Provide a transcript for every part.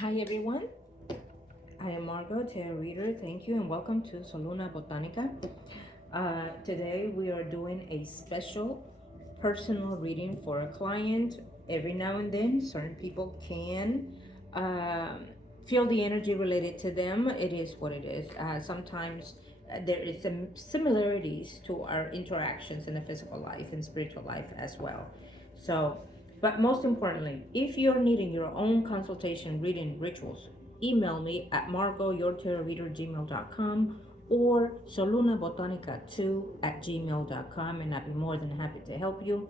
Hi everyone, I am Margot, tarot reader. Thank you and welcome to Soluna Botanica. Today we are doing a special personal reading for a client. Every now and then, certain people can feel the energy related to them. It is what it is. Sometimes there is some similarities to our interactions in the physical life and spiritual life as well. So, but most importantly, if you're needing your own consultation, reading, rituals, email me at margourtarotreader@gmail.com or solunabotanica2@gmail.com, and I'd be more than happy to help you.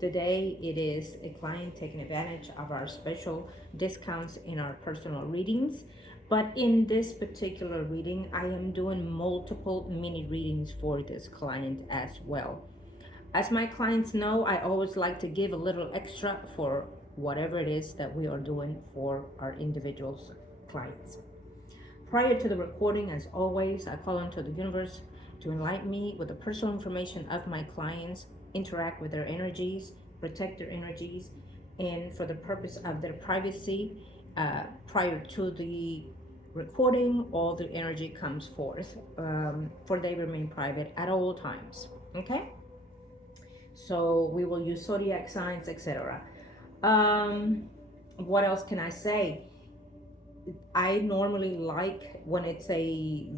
Today it is a client taking advantage of our special discounts in our personal readings. But in this particular reading, I am doing multiple mini readings for this client as well. As my clients know, I always like to give a little extra for whatever it is that we are doing for our individuals clients. Prior to the recording, as always, I call onto the universe to enlighten me with the personal information of my clients, interact with their energies, protect their energies, and for the purpose of their privacy, prior to the recording, all the energy comes forth, for they remain private at all times. Okay? So we will use zodiac signs, etc. What else can I say? I normally like when it's a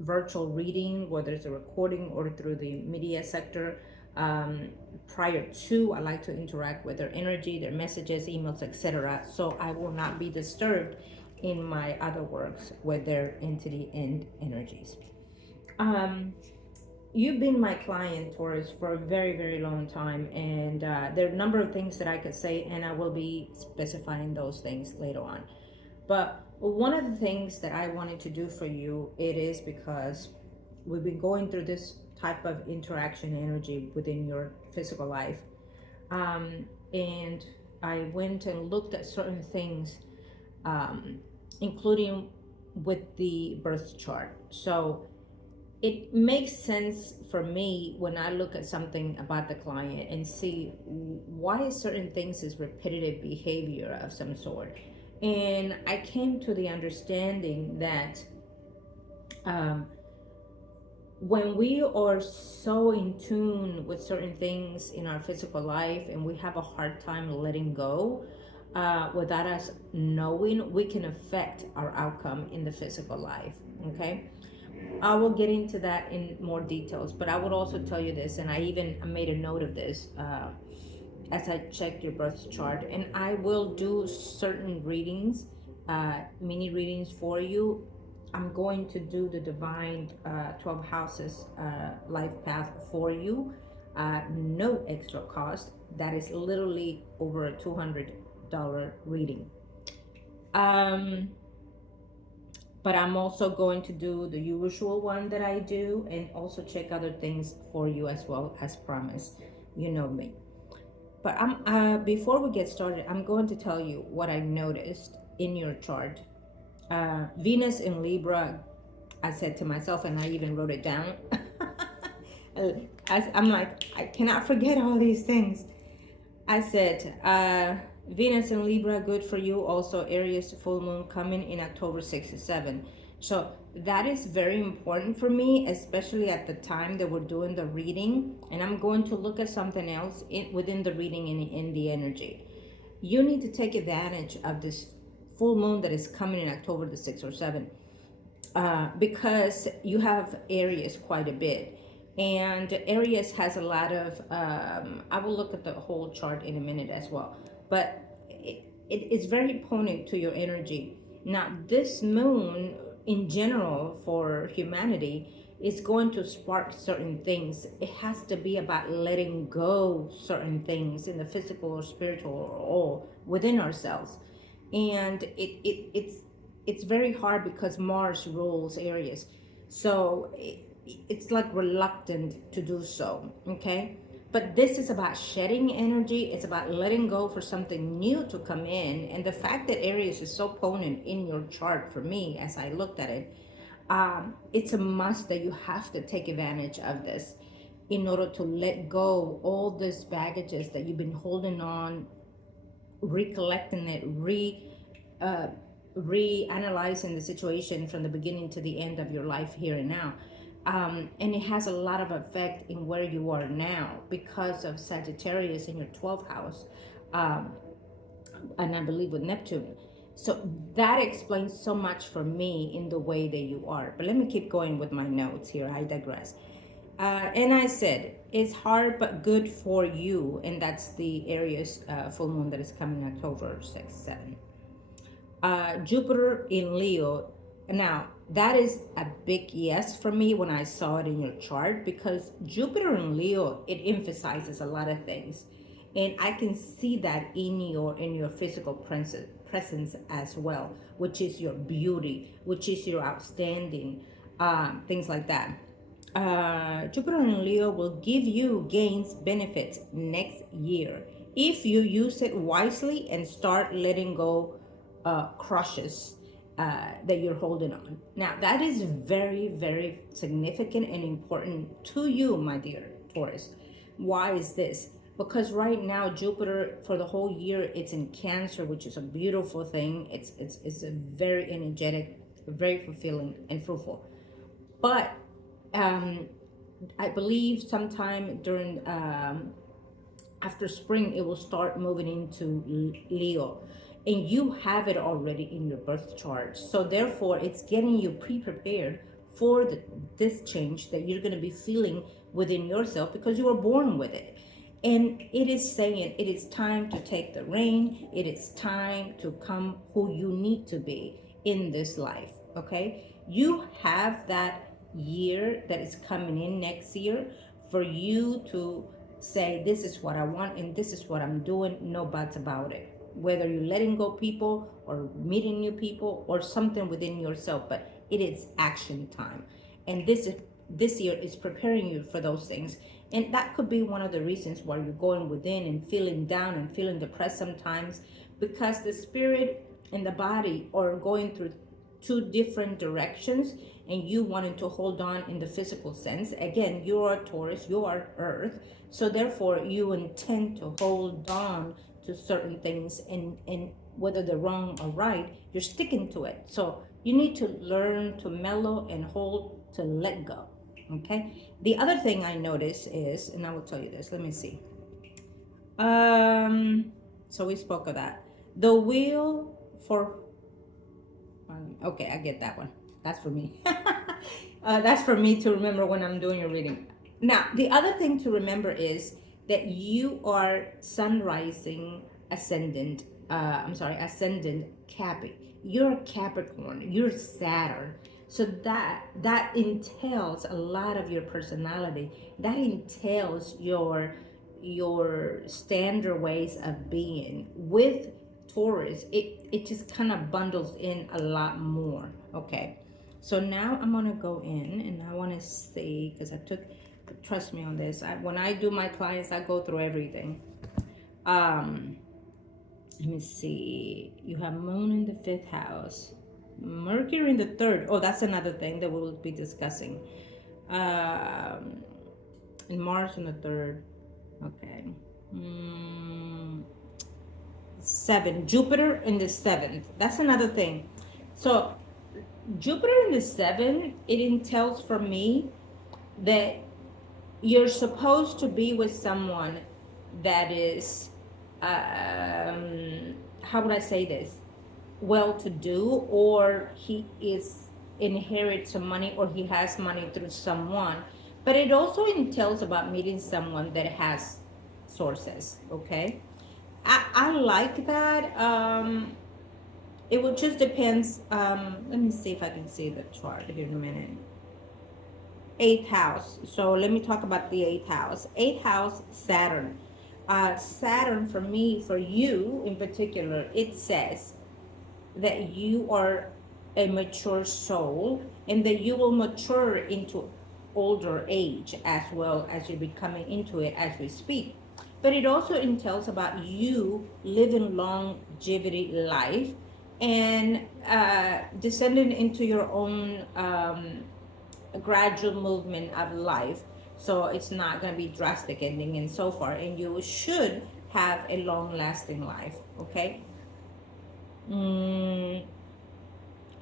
virtual reading, whether it's a recording or through the media sector. Prior to, I like to interact with their energy, their messages, emails, etc. So I will not be disturbed in my other works with their entity and energies. You've been my client, Taurus, for a very, very long time, and there are a number of things that I could say, and I will be specifying those things later on. But one of the things that I wanted to do for you, it is because we've been going through this type of interaction energy within your physical life. And I went and looked at certain things, including with the birth chart. So it makes sense for me when I look at something about the client and see why certain things is repetitive behavior of some sort. And I came to the understanding that when we are so in tune with certain things in our physical life and we have a hard time letting go, without us knowing, we can affect our outcome in the physical life. Okay, I will get into that in more details, but I would also tell you this, and I even made a note of this as I checked your birth chart, and I will do certain readings, mini readings for you. I'm going to do the divine 12 houses life path for you, no extra cost. That is literally over a $200 reading. But I'm also going to do the usual one that I do and also check other things for you as well, as promised. You know me. But before we get started, I'm going to tell you what I noticed in your chart. Venus in Libra, I said to myself, and I even wrote it down. I'm like, I cannot forget all these things. I said, Venus in Libra, good for you. Also, Aries full moon coming in October 6 to 7. So that is very important for me, especially at the time that we're doing the reading. And I'm going to look at something else within the reading in the energy. You need to take advantage of this full moon that is coming in October the 6th or 7th, because you have Aries quite a bit. And Aries has a lot of, I will look at the whole chart in a minute as well, but it's very potent to your energy. Now, this moon in general for humanity is going to spark certain things. It has to be about letting go certain things in the physical or spiritual or within ourselves. And it's very hard because Mars rules Aries. So it's like reluctant to do so, okay? But this is about shedding energy. It's about letting go for something new to come in. And the fact that Aries is so potent in your chart for me, as I looked at it, it's a must that you have to take advantage of this in order to let go all these baggages that you've been holding on, recollecting it, reanalyzing the situation from the beginning to the end of your life here and now. And it has a lot of effect in where you are now because of Sagittarius in your 12th house, um, and I believe with Neptune. So that explains so much for me in the way that you are. But let me keep going with my notes here. I digress. And I said, it's hard but good for you. And that's the Aries full moon that is coming October 6, 7. Jupiter in Leo. Now, that is a big yes for me when I saw it in your chart, because Jupiter in Leo, it emphasizes a lot of things. And I can see that in your physical presence as well, which is your beauty, which is your outstanding, things like that. Jupiter in Leo will give you gains, benefits next year if you use it wisely and start letting go crushes that you're holding on. Now, that is very, very significant and important to you, my dear Taurus. Why is this? Because right now Jupiter for the whole year, it's in Cancer, which is a beautiful thing. It's a very energetic, very fulfilling and fruitful. But I believe sometime during after spring, it will start moving into Leo, and you have it already in your birth chart. So therefore, it's getting you pre-prepared for this change that you're going to be feeling within yourself, because you were born with it. And it is saying it is time to take the reign. It is time to come who you need to be in this life. Okay, you have that year that is coming in next year for you to say, this is what I want and this is what I'm doing, no buts about it. Whether you're letting go people or meeting new people or something within yourself, but it is action time. And this year is preparing you for those things. And that could be one of the reasons why you're going within and feeling down and feeling depressed sometimes, because the spirit and the body are going through two different directions, and you wanting to hold on in the physical sense. Again, you are Taurus, you are Earth, so therefore you intend to hold on to certain things, and whether they're wrong or right, you're sticking to it. So you need to learn to mellow and hold, to let go. Okay. The other thing I notice is, and I will tell you this, let me see. So we spoke of that. The wheel for okay, I get that one. That's for me. That's for me to remember when I'm doing your reading. Now, the other thing to remember is that you are sun rising ascendant. Ascendant Capi. You're a Capricorn. You're Saturn. So that entails a lot of your personality. That entails your standard ways of being. With Taurus, it just kind of bundles in a lot more. Okay, so now I'm gonna go in and I want to see, because trust me on this, when I do my clients, I go through everything. Let me see. You have Moon in the 5th house, Mercury in the 3rd. Oh, that's another thing that we'll be discussing. And Mars in the 3rd. Okay. 7. Jupiter in the 7th. That's another thing. So Jupiter in the 7th, it entails for me that you're supposed to be with someone that is how would I say this, well-to-do, or he is inherits some money, or he has money through someone. But it also entails about meeting someone that has sources. Okay, I like that. It will just depends. Let me see if I can see the chart here in a minute. 8th house. So let me talk about the 8th house. 8th house, Saturn. Saturn for me, for you in particular, it says that you are a mature soul and that you will mature into older age as well as you're becoming into it as we speak. But it also entails about you living longevity life and descending into your own gradual movement of life. So it's not going to be drastic ending and so far, and you should have a long lasting life. Okay.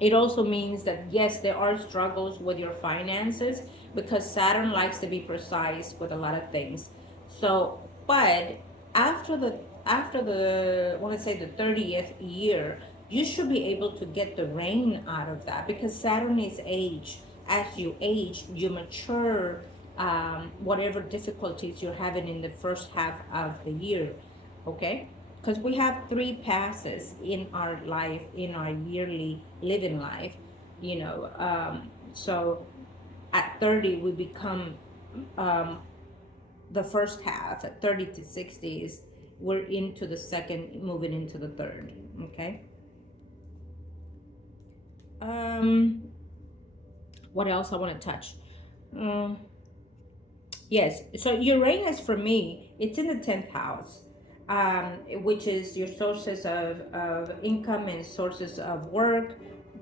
It also means that yes, there are struggles with your finances because Saturn likes to be precise with a lot of things. So, but after the I want to say the 30th year, you should be able to get the rain out of that because Saturn is age. As you age, you mature. Whatever difficulties you're having in the first half of the year, okay? Because we have three passes in our life, in our yearly living life, so at 30 we become, um, the first half. At 30 to 60 is we're into the second, moving into the third, okay? um what else I want to touch? um Yes. So Uranus for me, it's in the 10th house, which is your sources of income and sources of work,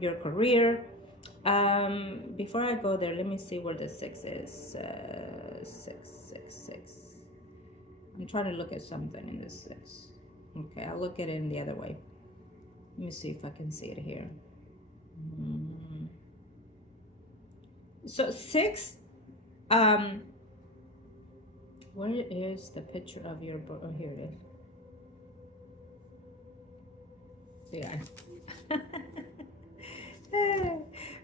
your career. Before I go there, let me see where the six is. Six, six, six. I'm trying to look at something in the six. Okay, I'll look at it in the other way. Let me see if I can see it here. Mm. So six, um, where is the picture of your book? Oh, here it is. Yeah.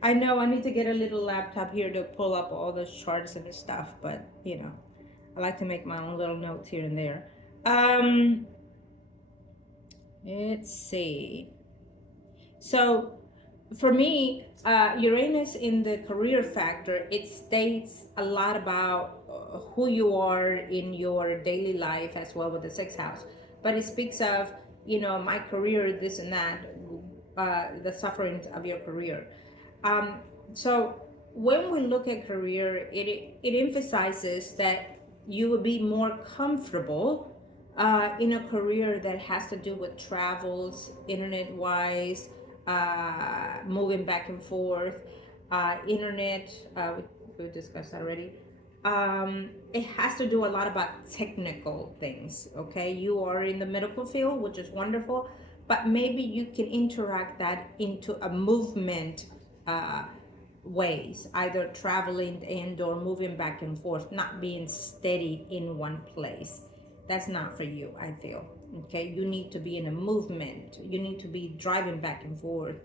I know I need to get a little laptop here to pull up all the charts and stuff, but I like to make my own little notes here and there. Let's see. So for me, Uranus in the career factor, it states a lot about who you are in your daily life as well with the sixth house. But it speaks of, my career, this and that, the sufferings of your career. So when we look at career, it emphasizes that you would be more comfortable in a career that has to do with travels, internet wise, moving back and forth, internet, we discussed already. It has to do a lot about technical things, okay? You are in the medical field, which is wonderful, but maybe you can interact that into a movement ways, either traveling and or moving back and forth, not being steady in one place. That's not for you, I feel. Okay, you need to be in a movement. You need to be driving back and forth.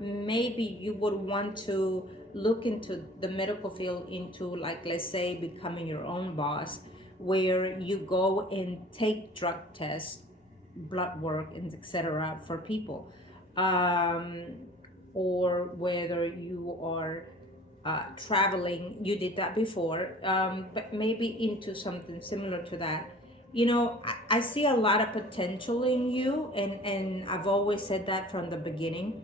Maybe you would want to look into the medical field, into, like, let's say becoming your own boss, where you go and take drug tests, blood work, and etc. for people, or whether you are traveling. You did that before, but maybe into something similar to that. I see a lot of potential in you, and I've always said that from the beginning.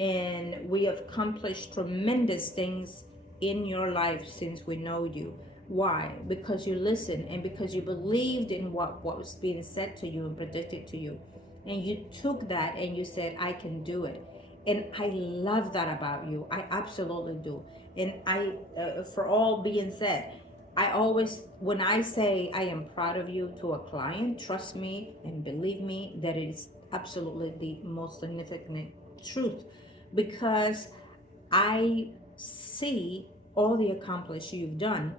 And we have accomplished tremendous things in your life since we know you. Why? Because you listened, and because you believed in what was being said to you and predicted to you. And you took that and you said, I can do it. And I love that about you. I absolutely do. And for all being said, I always, when I say I am proud of you to a client, trust me and believe me that it is absolutely the most significant truth, because I see all the accomplished you've done.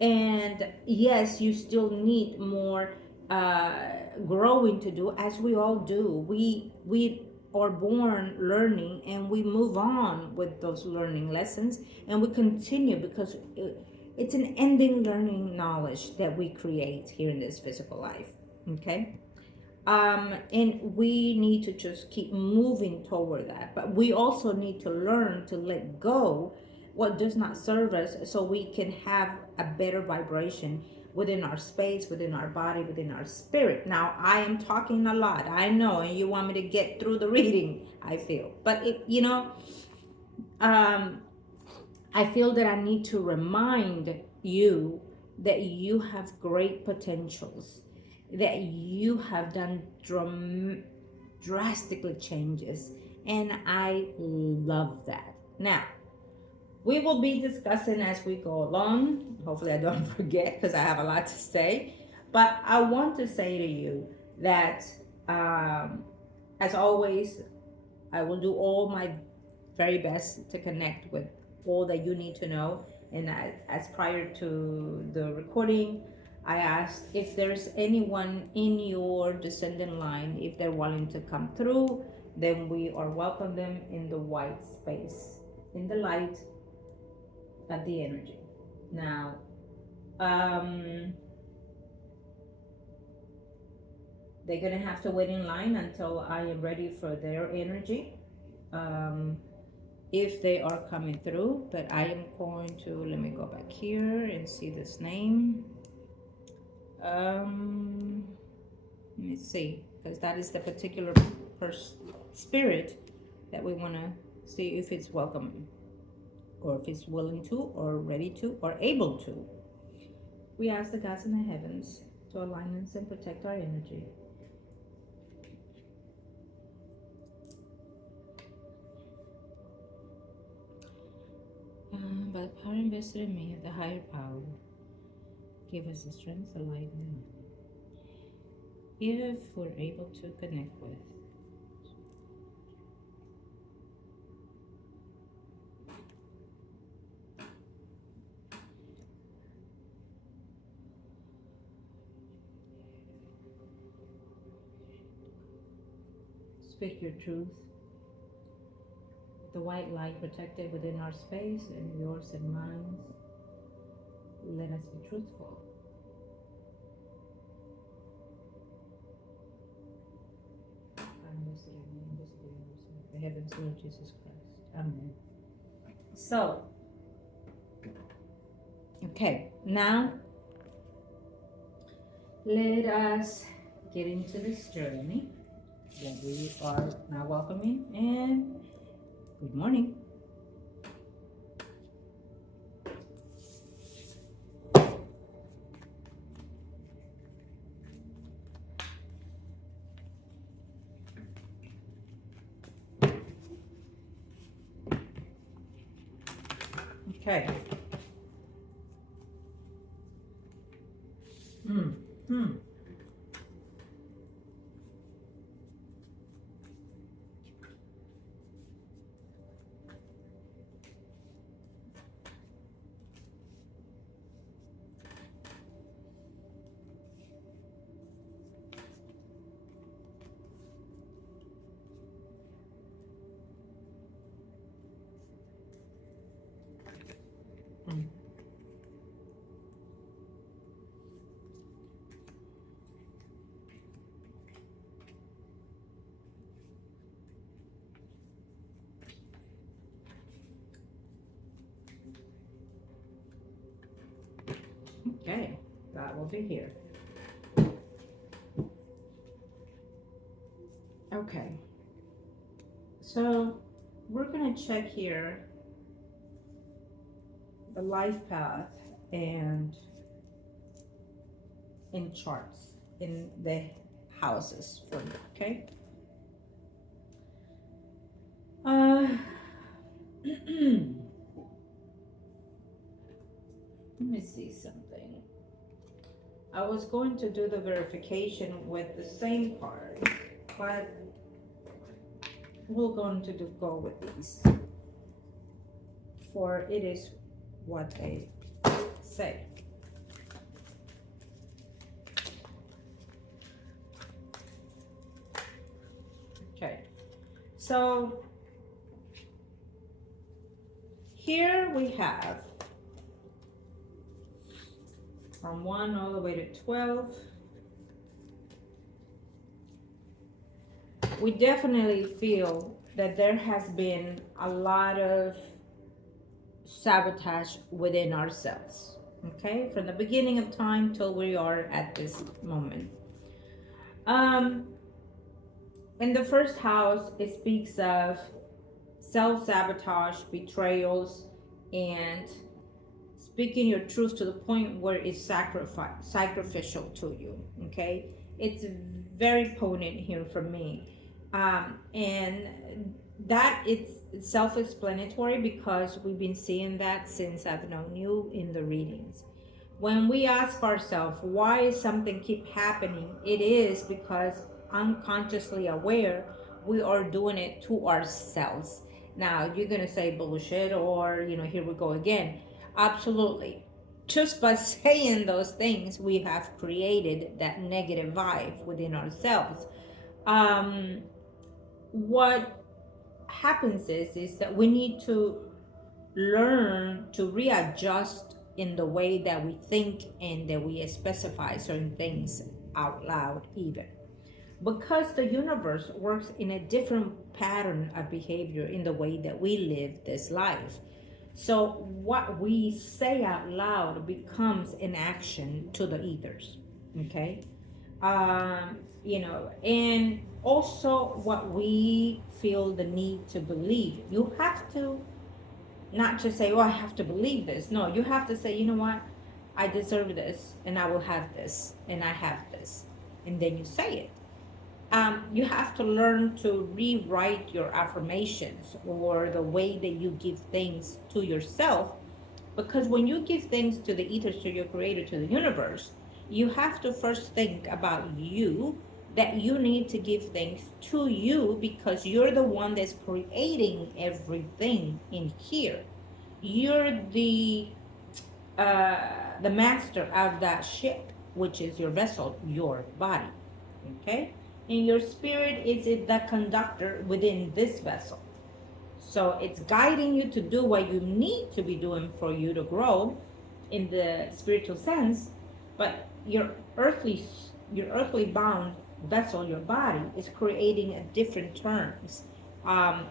And yes, you still need more growing to do, as we all do. We are born learning, and we move on with those learning lessons, and we continue, because it's an ending learning knowledge that we create here in this physical life. Okay. And we need to just keep moving toward that, but we also need to learn to let go what does not serve us, so we can have a better vibration within our space, within our body, within our spirit. Now, I am talking a lot, I know, and you want me to get through the reading, I feel, but I feel that I need to remind you that you have great potentials, that you have done drastically changes, and I love that. Now, we will be discussing as we go along. Hopefully I don't forget, because I have a lot to say. But I want to say to you that, as always, I will do all my very best to connect with all that you need to know. And as prior to the recording, I asked if there's anyone in your descendant line, if they're willing to come through, then we are welcome them in the white space, in the light of the energy. Now, they're gonna have to wait in line until I am ready for their energy. If they are coming through, but I am going to, let me go back here and see this name. Let me see, because that is the particular spirit that we want to see if it's welcome, or if it's willing to, or ready to, or able to. We ask the gods in the heavens to align us and protect our energy. By the power invested in me of the higher power, give us the strength, the light, and the money. If we're able to connect with. Speak your truth. The white light protected within our space and yours and mine. Let us be truthful. The heavens, Lord Jesus Christ. Amen. So, okay, now let us get into this journey that we are now welcoming, and good morning. Okay. Okay, that will be here. Okay, so we're going to check here the life path and in charts in the houses for you, okay? Let me see something. I was going to do the verification with the same card, but we're going to go with these, for it is what they say. Okay, so here we have from 1 all the way to 12. We definitely feel that there has been a lot of sabotage within ourselves, okay, from the beginning of time till we are at this moment. In the first house, it speaks of self-sabotage, betrayals, and speaking your truth to the point where it's sacrificial to you, okay? It's very potent here for me. And that it's self-explanatory, because we've been seeing that since I've known you in the readings. When we ask ourselves why something keep happening, it is because unconsciously aware we are doing it to ourselves. Now you're gonna say bullshit, or here we go again. Absolutely. Just by saying those things, we have created that negative vibe within ourselves. um what happens is that we need to learn to readjust in the way that we think and that we specify certain things out loud, even because the universe works in a different pattern of behavior in the way that we live this life. So what we say out loud becomes an action to the ethers. Okay. And also what we feel the need to believe. You have to not just say, oh, I have to believe this. No, you have to say, you know what? I deserve this, and I will have this, and I have this. And then you say it. You have to learn to rewrite your affirmations or the way that you give things to yourself. Because when you give things to the ethers, to your creator, to the universe, you have to first think about you, that you need to give things to you because you're the one that's creating everything in here. You're the master of that ship, which is your vessel, your body. Okay? And your spirit is the conductor within this vessel. So it's guiding you to do what you need to be doing for you to grow in the spiritual sense, but your earthly bound vessel, your body, is creating a different terms,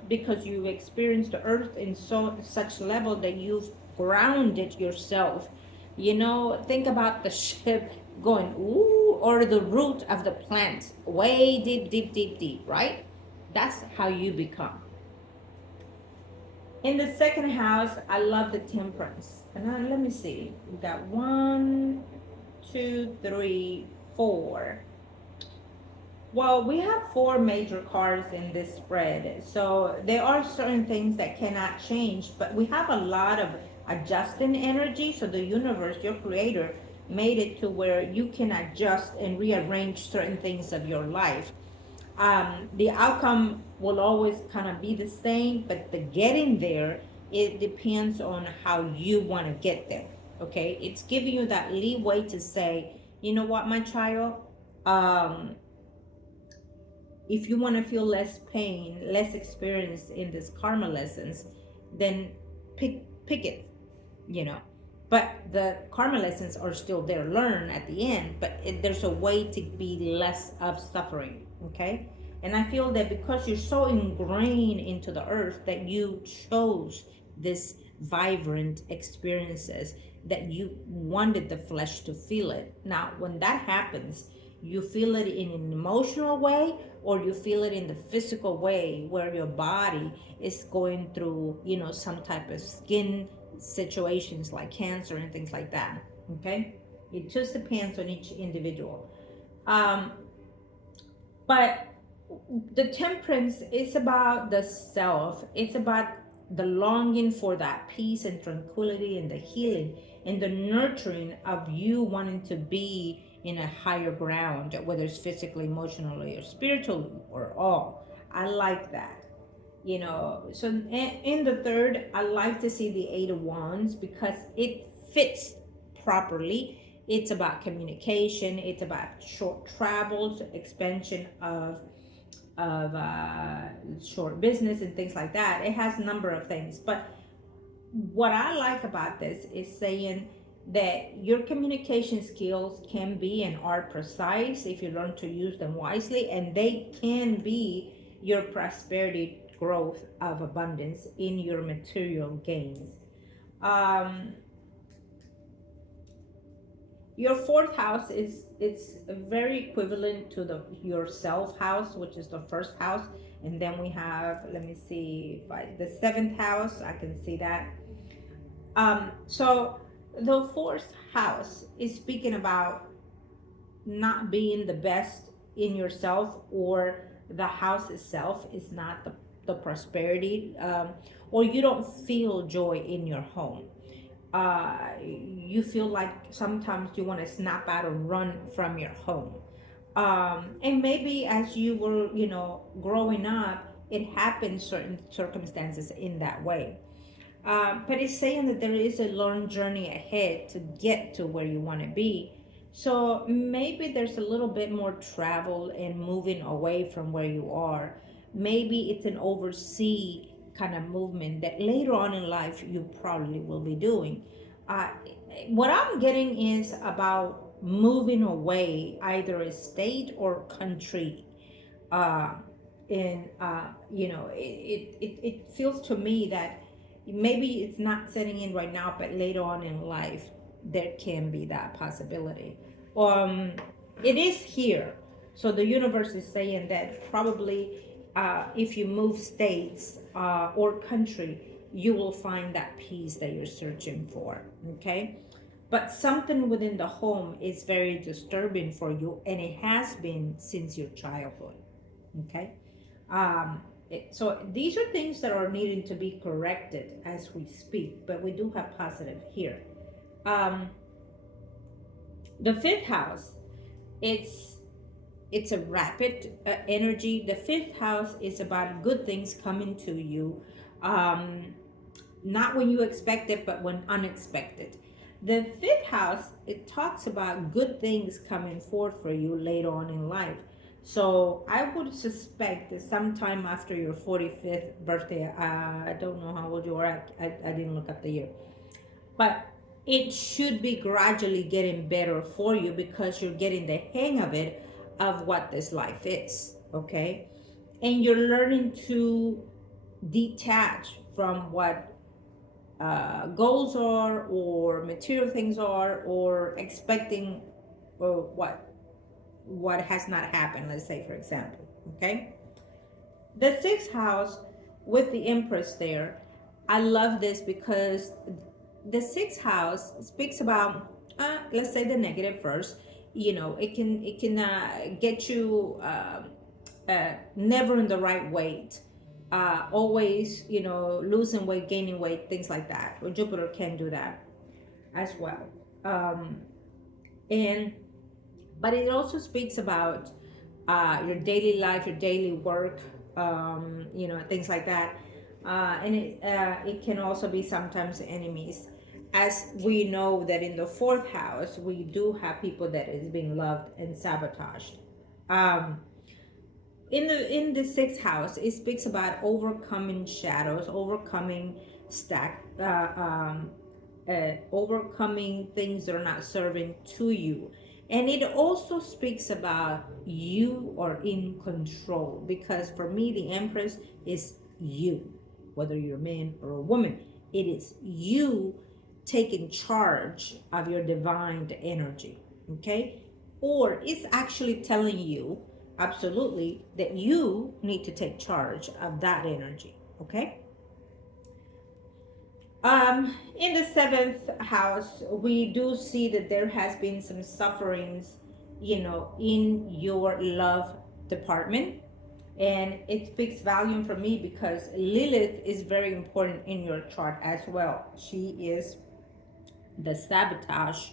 because you've experienced the earth in such level that you've grounded yourself. Think about the ship going ooh, or the root of the plant way deep, deep, deep, deep, right? That's how you become. In the second house, I love the temperance. And let me see. We got 1, 2, 3, 4. Well, we have 4 major cards in this spread. So there are certain things that cannot change, but we have a lot of adjusting energy. So the universe, your creator, made it to where you can adjust and rearrange certain things of your life. The outcome will always kind of be the same, but the getting there, it depends on how you want to get there. Okay, it's giving you that leeway to say, you know what, my child, if you want to feel less pain, less experience in this karma lessons, then pick it, you know. But the karma lessons are still there, learn at the end, but there's a way to be less of suffering. Okay. And I feel that because you're so ingrained into the earth that you chose this vibrant experiences, that you wanted the flesh to feel it. Now when that happens, you feel it in an emotional way, or you feel it in the physical way where your body is going through, some type of skin situations like cancer and things like that. Okay, it just depends on each individual. But the temperance is about the self. It's about the longing for that peace and tranquility and the healing and the nurturing of you wanting to be in a higher ground, whether it's physically, emotionally, or spiritually, or all. I like that. So in the third, I like to see the 8 of Wands because it fits properly. It's about communication. It's about short travels, expansion of short business and things like that. It has a number of things. But what I like about this is saying that your communication skills can be and are precise if you learn to use them wisely, and they can be your prosperity, growth of abundance in your material gains. Your 4th house it's very equivalent to your self house, which is the first house. And then we have, let me see, the 7th house, I can see that. So the 4th house is speaking about not being the best in yourself, or the house itself is not the prosperity, or you don't feel joy in your home. You feel like sometimes you want to snap out and run from your home. And maybe as you were, growing up, it happens certain circumstances in that way. But it's saying that there is a long journey ahead to get to where you want to be. So maybe there's a little bit more travel and moving away from where you are. Maybe it's an overseas kind of movement that later on in life you probably will be doing. Uh, what I'm getting is about moving away, either a state or country. Uh, and it feels to me that maybe it's not setting in right now, but later on in life there can be that possibility. um it is here. So the universe is saying that probably if you move states or country, you will find that peace that you're searching for. Okay, but something within the home is very disturbing for you, and it has been since your childhood. Okay, so these are things that are needing to be corrected as we speak, but we do have positive here. um, the fifth house, it's it's a rapid energy. The fifth house is about good things coming to you, um, not when you expect it, but when unexpected. The fifth house, it talks about good things coming forth for you later on in life. So I would suspect that sometime after your 45th birthday, I don't know how old you are, I didn't look up the year, but it should be gradually getting better for you because you're getting the hang of it, of what this life is. Okay, and you're learning to detach from what goals are, or material things are, or expecting what has not happened, let's say, for example. Okay, the sixth house with the Empress there, I love this because the sixth house speaks about, let's say the negative first. It can get you never in the right weight, always, losing weight, gaining weight, things like that. Or Jupiter can do that as well. And but it also speaks about your daily life, your daily work, things like that. And it can also be sometimes enemies, as we know that in the fourth house we do have people that is being loved and sabotaged. Um, in the sixth house, it speaks about overcoming shadows, overcoming overcoming things that are not serving to you. And it also speaks about you are in control, because for me the Empress is you, whether you're a man or a woman. It is you taking charge of your divine energy. Okay, or it's actually telling you absolutely that you need to take charge of that energy. Okay, in the seventh house, we do see that there has been some sufferings, in your love department. And it speaks volume for me because Lilith is very important in your chart as well. She is the sabotage.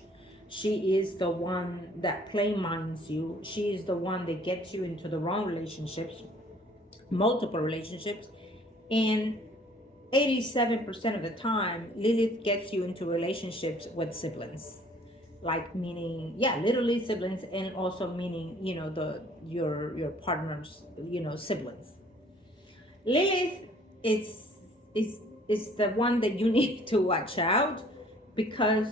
She is the one that play minds you. She is the one that gets you into the wrong relationships, multiple relationships. And 87% of the time, Lilith gets you into relationships with siblings. Like, meaning, yeah, literally siblings, and also meaning, your partner's, siblings. Lilith is the one that you need to watch out, because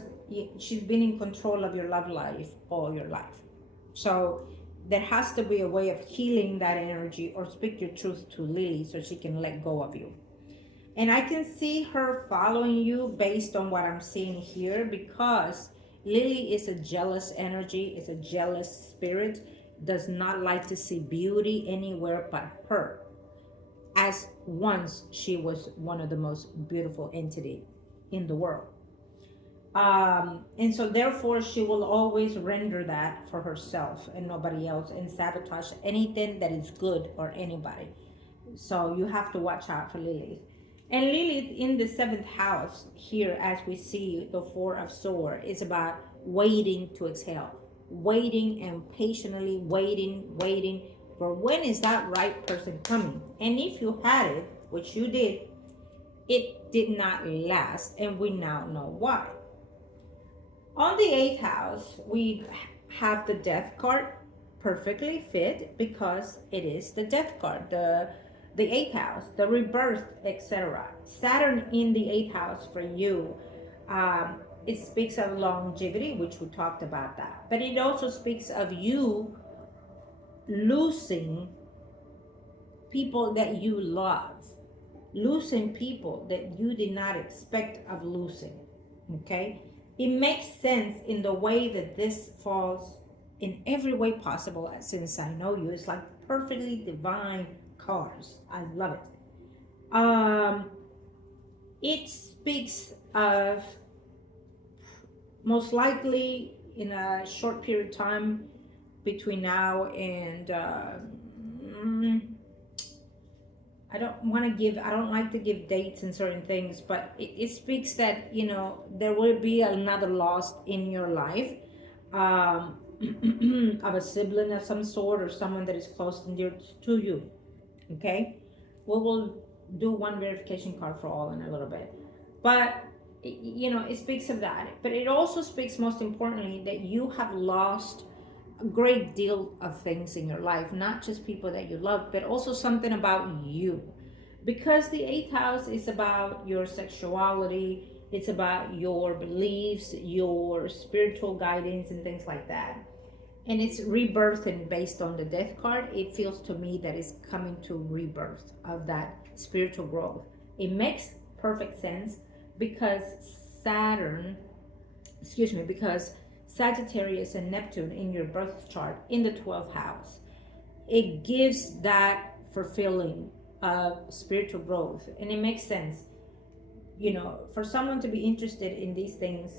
she's been in control of your love life all your life. So there has to be a way of healing that energy, or speak your truth to Lily so she can let go of you. And I can see her following you based on what I'm seeing here, because Lily is a jealous energy, is a jealous spirit, does not like to see beauty anywhere but her. As once she was one of the most beautiful entity in the world. And so therefore she will always render that for herself and nobody else, and sabotage anything that is good or anybody. So you have to watch out for Lilith. And Lilith in the seventh house here, as we see the Four of Swords, is about waiting to exhale. Waiting and patiently waiting, But when is that right person coming? And if you had it, which you did, it did not last, and we now know why. On the eighth house, we have the death card, perfectly fit because it is the death card, the eighth house, the rebirth, etc. Saturn in the eighth house for you. It speaks of longevity, which we talked about that, but it also speaks of you losing people that you love, losing people that you did not expect of losing. Okay, it makes sense in the way that this falls in every way possible. Since I know you, it's like perfectly divine cards. I love it. It speaks of most likely in a short period of time between now and I don't like to give dates and certain things, but it speaks that, there will be another loss in your life, of a sibling of some sort or someone that is close and dear to you. Okay, we will do one verification card for all in a little bit, but it speaks of that. But it also speaks, most importantly, that you have lost a great deal of things in your life, not just people that you love, but also something about you, because the eighth house is about your sexuality, it's about your beliefs, your spiritual guidance and things like that, and it's rebirthing based on the death card. It feels to me that it's coming to rebirth of that spiritual growth. It makes perfect sense because because Sagittarius and Neptune in your birth chart in the 12th house, it gives that fulfilling of spiritual growth. And it makes sense, for someone to be interested in these things,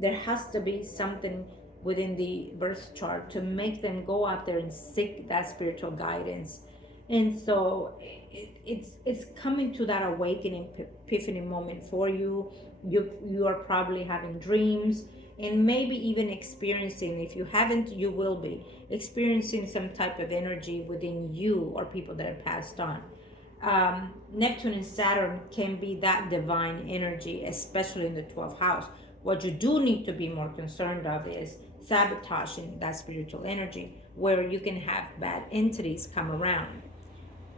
there has to be something within the birth chart to make them go out there and seek that spiritual guidance. And so it's coming to that awakening, epiphany moment for you. You are probably having dreams, and maybe even experiencing, if you haven't, you will be experiencing some type of energy within you or people that have passed on. Neptune and Saturn can be that divine energy, especially in the 12th house. What you do need to be more concerned of is sabotaging that spiritual energy, where you can have bad entities come around.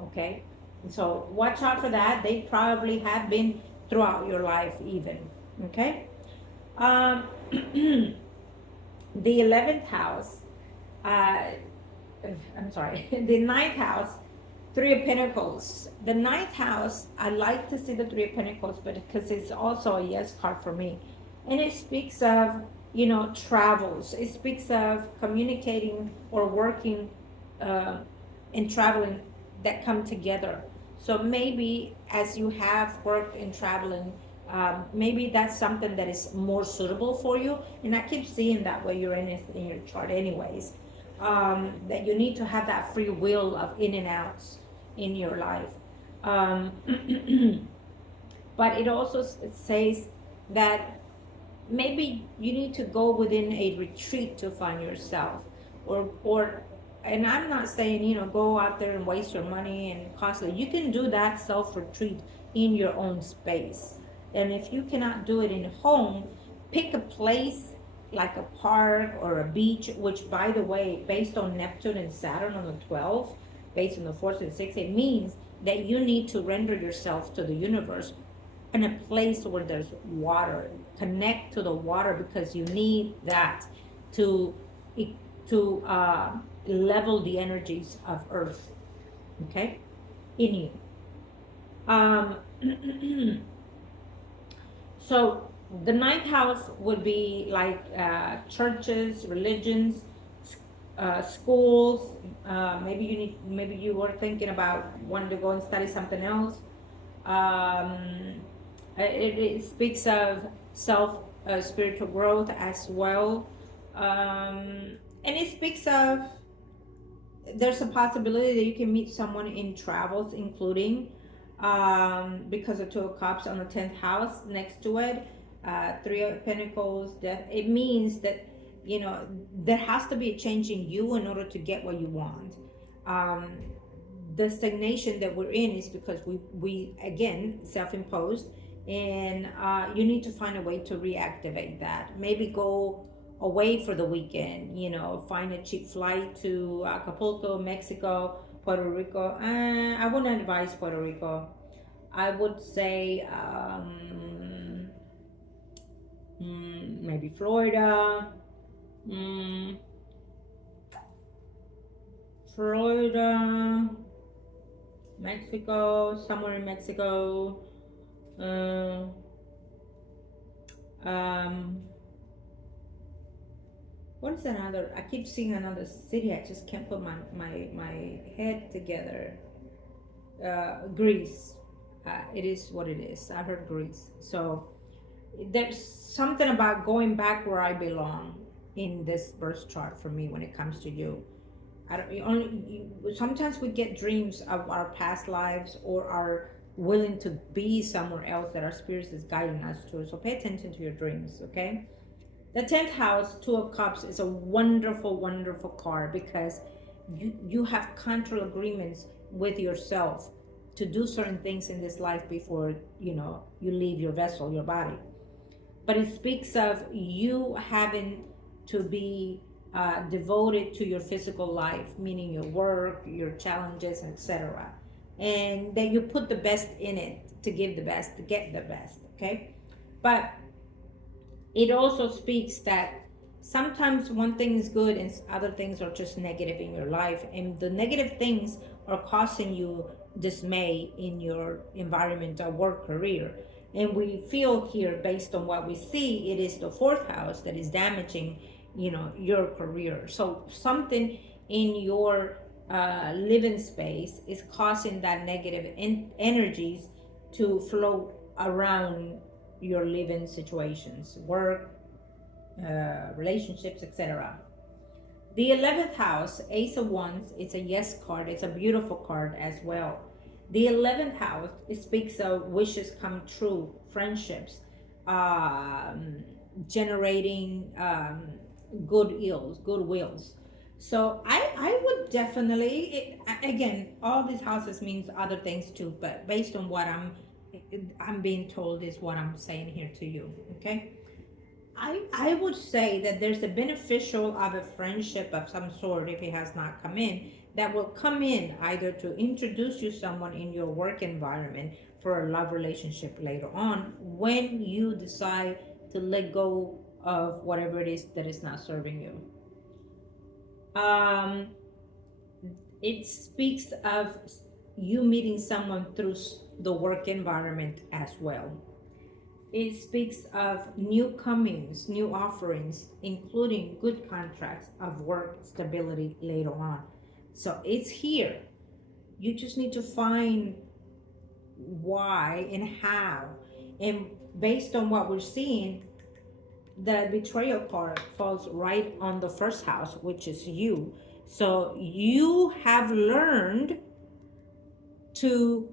Okay, so watch out for that. They probably have been throughout your life even. Okay. The 11th house, I'm sorry, the 9th house, Three of Pentacles. The 9th house, I like to see the Three of Pentacles, but because it's also a yes card for me. And it speaks of, travels. It speaks of communicating or working and traveling that come together. So maybe as you have worked in traveling, maybe that's something that is more suitable for you. And I keep seeing that way you're in your chart anyways, that you need to have that free will of in and outs in your life. But it also says that maybe you need to go within a retreat to find yourself, or and I'm not saying, go out there and waste your money and costly. You can do that self-retreat in your own space. And if you cannot do it in home, pick a place like a park or a beach, which, by the way, based on Neptune and Saturn on the 12th, based on the 4th and 6th, it means that you need to render yourself to the universe in a place where there's water. Connect to the water, because you need that to level the energies of Earth, okay, in you. So the 9th house would be like churches, religions, schools. Maybe you were thinking about wanting to go and study something else. It speaks of spiritual growth as well, and it speaks of, there's a possibility that you can meet someone in travels, including because of Two of Cups on the 10th house next to it, Three of Pentacles, death. It means that there has to be a change in you in order to get what you want. um, the stagnation that we're in is because we again self-imposed, and you need to find a way to reactivate that. Maybe go away for the weekend, you know, find a cheap flight to Acapulco, Mexico, Puerto Rico. I wouldn't advise Puerto Rico. I would say maybe Florida. mm, Florida, Mexico, somewhere in Mexico. uh, um, what is another? I keep seeing another city. I just can't put my head together. Greece. It is what it is. I heard Greece. So there's something about going back where I belong in this birth chart for me when it comes to you. I don't you only you, sometimes we get dreams of our past lives or are willing to be somewhere else that our spirit is guiding us to. So pay attention to your dreams, okay? The 10th house, Two of Cups, is a wonderful, wonderful card because you have contract agreements with yourself to do certain things in this life before you leave your vessel, your body. But it speaks of you having to be devoted to your physical life, meaning your work, your challenges, etc. And that you put the best in it to give the best, to get the best, okay? But it also speaks that sometimes one thing is good and other things are just negative in your life, and the negative things are causing you dismay in your environment or work career. And we feel here, based on what we see, it is the fourth house that is damaging your career. So something in your living space is causing that negative energies to flow around your living situations, work, relationships, etc. The 11th house, Ace of Wands, it's a yes card. It's a beautiful card as well. The 11th house, it speaks of wishes come true, friendships, generating goodwills. So I would definitely, again, all these houses means other things too, but based on what I'm being told is what I'm saying here to you, okay? I would say that there's a beneficial of a friendship of some sort, if it has not come in, that will come in either to introduce you someone in your work environment for a love relationship later on, when you decide to let go of whatever it is that is not serving you. It speaks of you meeting someone through the work environment as well. It speaks of new comings, new offerings, including good contracts of work stability later on. So it's here. You just need to find why and how. And based on what we're seeing, the betrayal card falls right on the first house, which is you. So you have learned to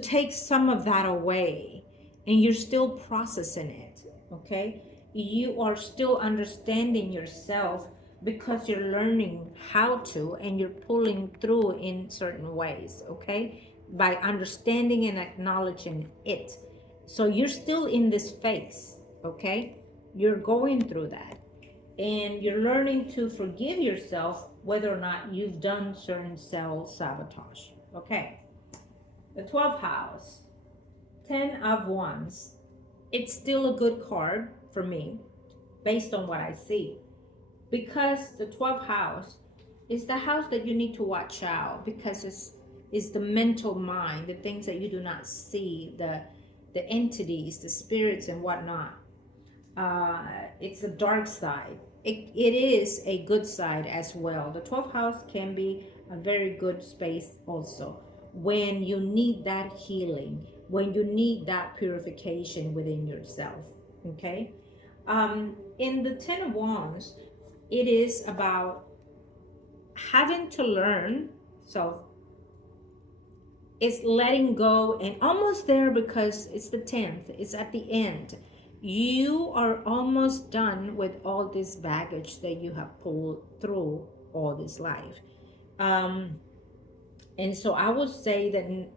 take some of that away, and you're still processing it, okay? You are still understanding yourself because you're learning how to, and you're pulling through in certain ways, okay? By understanding and acknowledging it. So you're still in this phase, okay? You're going through that, and you're learning to forgive yourself whether or not you've done certain self-sabotage, okay? The 12th house, 10 of Wands. It's still a good card for me based on what I see, because the 12th house is the house that you need to watch out, because it's the mental mind, the things that you do not see, the entities, the spirits and whatnot. It's the dark side. It is a good side as well. The 12th house can be a very good space also when you need that healing, when you need that purification within yourself, okay? In the 10 of Wands, it is about having to learn. So it's letting go, and almost there, because it's the 10th, it's at the end. You are almost done with all this baggage that you have pulled through all this life. And so I would say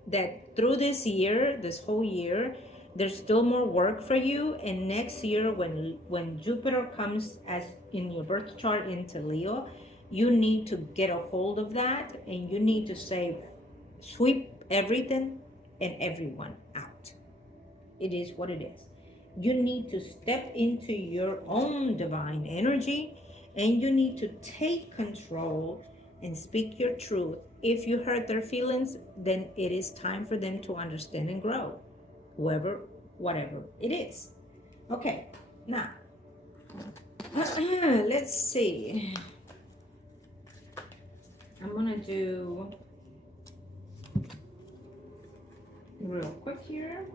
that through this year, this whole year, there's still more work for you. And next year, when Jupiter comes as in your birth chart into Leo, you need to get a hold of that, and you need to say, sweep everything and everyone out. It is what it is. You need to step into your own divine energy, and you need to take control and speak your truth. If you hurt their feelings, then it is time for them to understand and grow, whoever, whatever it is. Okay, now let's see. I'm gonna do real quick here.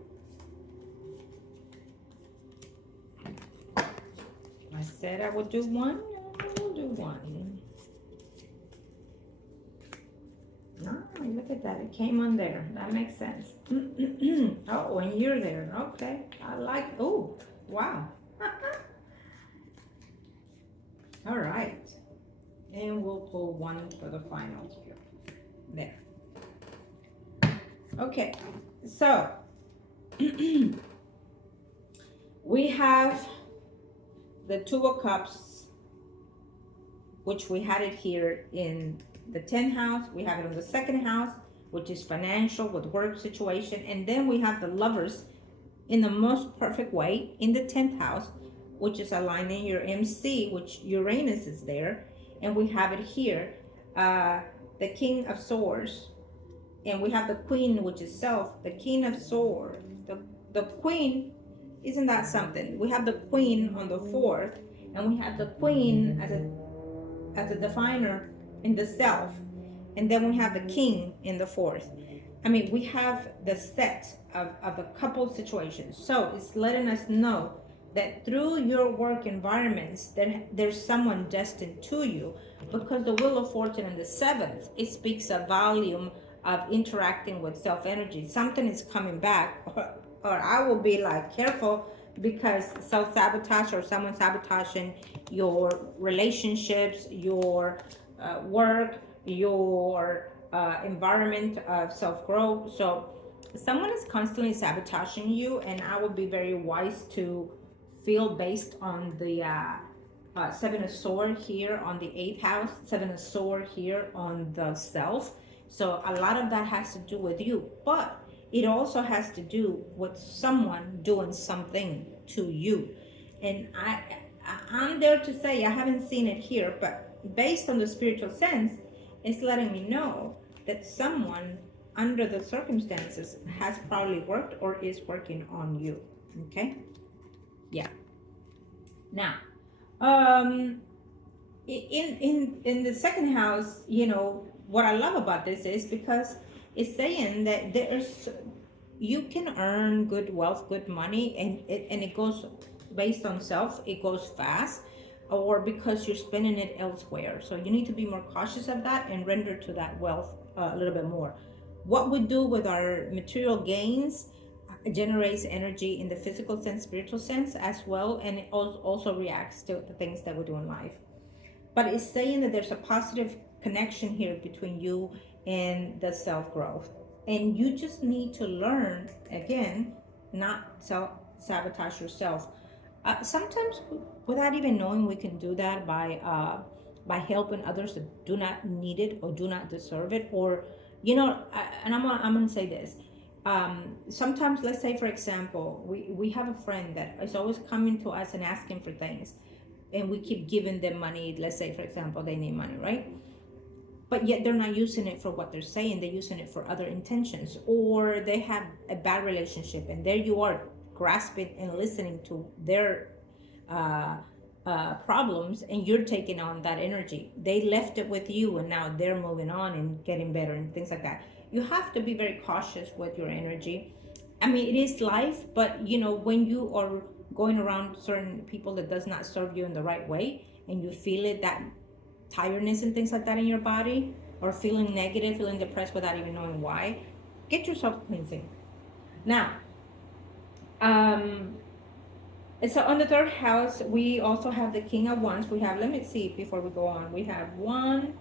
I said I would do one, I will do one. No, look at that, it came on there. That makes sense. Oh, and you're there. Okay, I like, oh, wow. All right. And we'll pull one for the final here. There. Okay, so we have the Two of Cups, which we had it here in the 10th house. We have it on the 2nd house, which is financial with work situation. And then we have the Lovers in the most perfect way in the 10th house, which is aligning your MC, which Uranus is there. And we have it here, the King of Swords. And we have the Queen, which is Self, the King of Swords. The Queen, isn't that something? We have the Queen on the 4th, and we have the Queen as a definer in the Self. And then we have the King in the 4th. I mean, we have the set of the couple situations. So it's letting us know that through your work environments, there's someone destined to you, because the Wheel of Fortune in the 7th, it speaks a volume of interacting with self energy. Something is coming back, or I will be like, careful, because self-sabotage or someone sabotaging your relationships, your work, your environment of self-growth. So someone is constantly sabotaging you, and I would be very wise to feel based on the 7 of Swords here on the 8th house, 7 of Swords here on the Self. So a lot of that has to do with you, but it also has to do with someone doing something to you. And I'm there to say, I haven't seen it here, but based on the spiritual sense, it's letting me know that someone under the circumstances has probably worked or is working on you. Okay? Yeah. Now, in the 2nd house, you know, what I love about this is because it's saying that you can earn good wealth, good money, and it goes based on self, it goes fast, or because you're spending it elsewhere. So you need to be more cautious of that and render to that wealth a little bit more. What we do with our material gains generates energy in the physical sense, spiritual sense as well, and it also reacts to the things that we do in life. But it's saying that there's a positive connection here between you and the self-growth, and you just need to learn, again, not self-sabotage yourself. Sometimes without even knowing, we can do that by helping others that do not need it or do not deserve it, or you know. And I'm gonna say this. Sometimes, let's say for example, we have a friend that is always coming to us and asking for things, and we keep giving them money. Let's say for example, they need money, right? But yet they're not using it for what they're saying. They're using it for other intentions, or they have a bad relationship, and there you are grasping and listening to their problems, and you're taking on that energy. They left it with you, and now they're moving on and getting better and things like that. You have to be very cautious with your energy. I mean, it is life, but you know, when you are going around certain people that does not serve you in the right way, and you feel it, that tiredness and things like that in your body, or feeling negative, feeling depressed without even knowing why, get yourself cleansing. Now, And so on the third house, we also have the King of Wands. We have, let me see before we go on. We have one,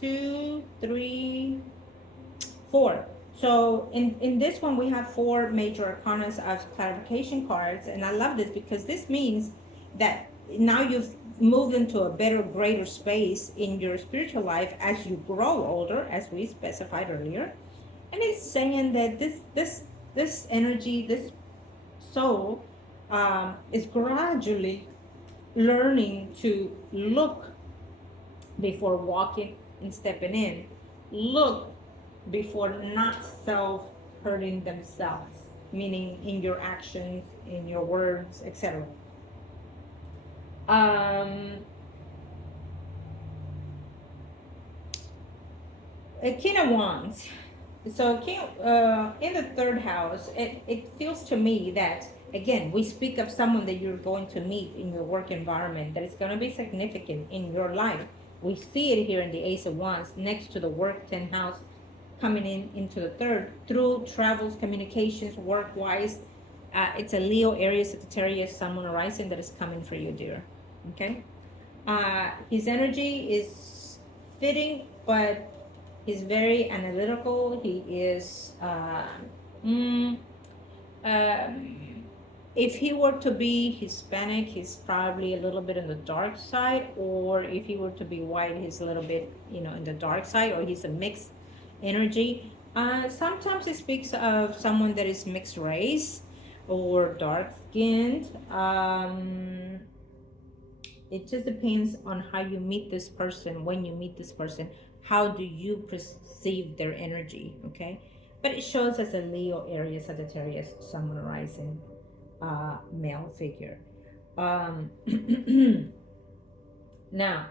two, three, four. So in this one, we have four major arcanas as clarification cards. And I love this because this means that now you've moved into a better, greater space in your spiritual life as you grow older, as we specified earlier. And it's saying that this energy, this soul, is gradually learning to look before walking and stepping in. Look before not self hurting themselves, meaning in your actions, in your words, etc. A King of Wands. So in the third house, it feels to me that, again, we speak of someone that you're going to meet in your work environment that is going to be significant in your life. We see it here in the Ace of Wands next to the work 10th house, coming into the third through travels, communications, work-wise. It's a Leo, Aries, Sagittarius, Sun, Moon, Rising that is coming for you, dear. Okay? His energy is fitting, but he's very analytical. He is, if he were to be Hispanic, he's probably a little bit on the dark side, or if he were to be white, he's a little bit, in the dark side, or he's a mixed energy. Sometimes it speaks of someone that is mixed race or dark skinned. It just depends on how you meet this person. When you meet this person, how do you perceive their energy? Okay, but it shows as a Leo, Aries, Sagittarius, Sun, Moon, Rising, male figure. Now,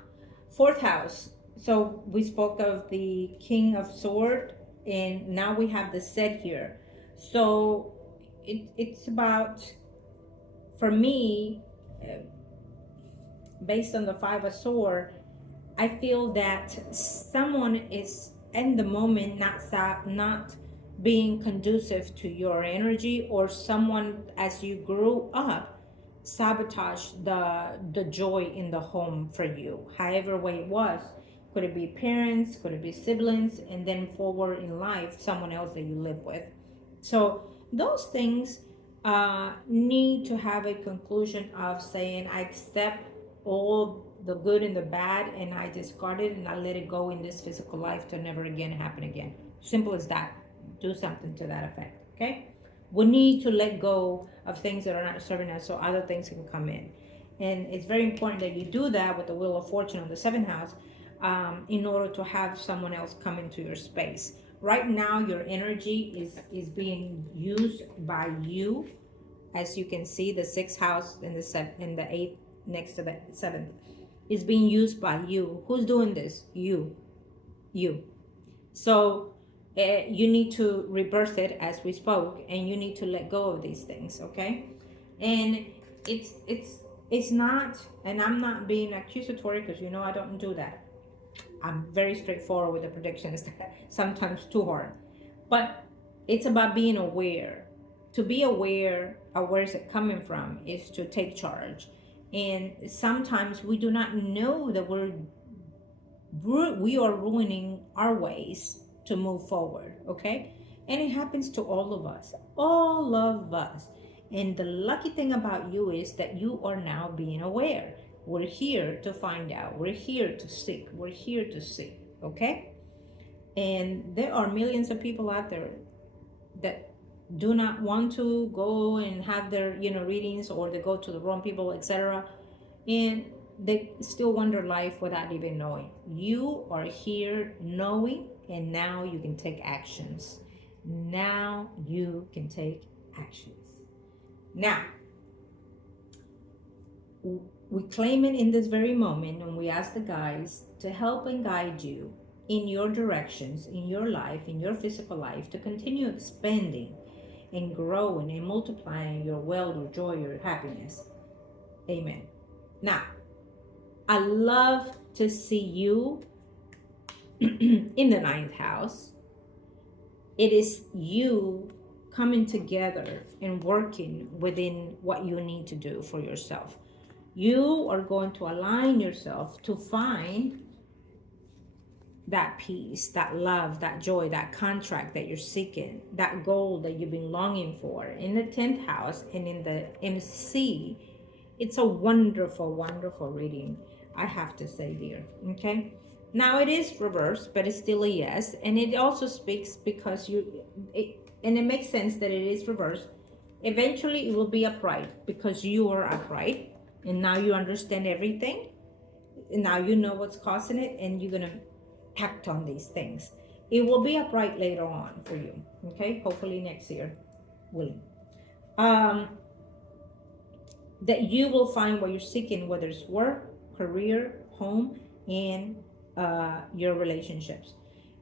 fourth house. So we spoke of the King of Sword, and now we have the set here. So it's about, for me, based on the Five of Sword, I feel that someone is in the moment not being conducive to your energy, or someone as you grew up sabotage the joy in the home for you, however way it was. Could it be parents, could it be siblings, and then forward in life someone else that you live with. So those things need to have a conclusion of saying, I accept all the good and the bad, and I discard it and I let it go in this physical life to never again happen again. Simple as that. Do something to that effect. Okay, we need to let go of things that are not serving us so other things can come in. And it's very important that you do that with the Wheel of Fortune on the seventh house, in order to have someone else come into your space. Right now your energy is being used by you. As you can see, the sixth house and the eighth next to the seventh is being used by you. Who's doing this? You. So you need to rebirth it, as we spoke, and you need to let go of these things. Okay, and it's not, and I'm not being accusatory, because I don't do that. I'm very straightforward with the predictions, sometimes too hard, but it's about being aware. To be aware of where is it coming from is to take charge. And sometimes we do not know that we are ruining our ways to move forward. Okay, and it happens to all of us. And the lucky thing about you is that you are now being aware. We're here to find out. We're here to seek. We're here to see. Okay, and there are millions of people out there that do not want to go and have their readings, or they go to the wrong people, etc., and they still wonder life without even knowing. You are here knowing, and now you can take actions. Now we claim it in this very moment, and we ask the guides to help and guide you in your directions, in your life, in your physical life, to continue expanding and growing and multiplying your wealth, your joy, your happiness. Amen. Now, I love to see you in the ninth house. It is you coming together and working within what you need to do for yourself. You are going to align yourself to find that peace, that love, that joy, that contract that you're seeking, that goal that you've been longing for in the 10th house and in the MC. It's a wonderful, wonderful reading, I have to say, dear. Okay. Now it is reversed, but it's still a yes. And it also speaks because and it makes sense that it is reversed. Eventually it will be upright because you are upright. And now you understand everything. And now you know what's causing it, and you're going to act on these things. It will be upright later on for you. Okay. Hopefully next year. Willing. That you will find what you're seeking, whether it's work, career, home, and your relationships.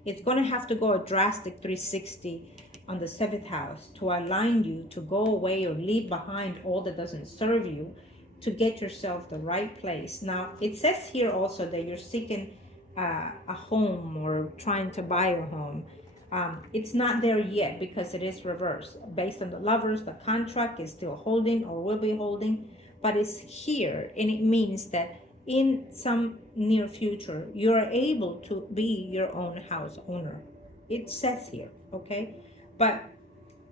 It's going to have to go a drastic 360 on the 7th house to align you to go away or leave behind all that doesn't serve you to get yourself the right place. Now, it says here also that you're seeking a home or trying to buy a home. It's not there yet because it is reversed. Based on the lovers, the contract is still holding or will be holding, but it's here, and it means that in some near future, you're able to be your own house owner. It says here, okay? But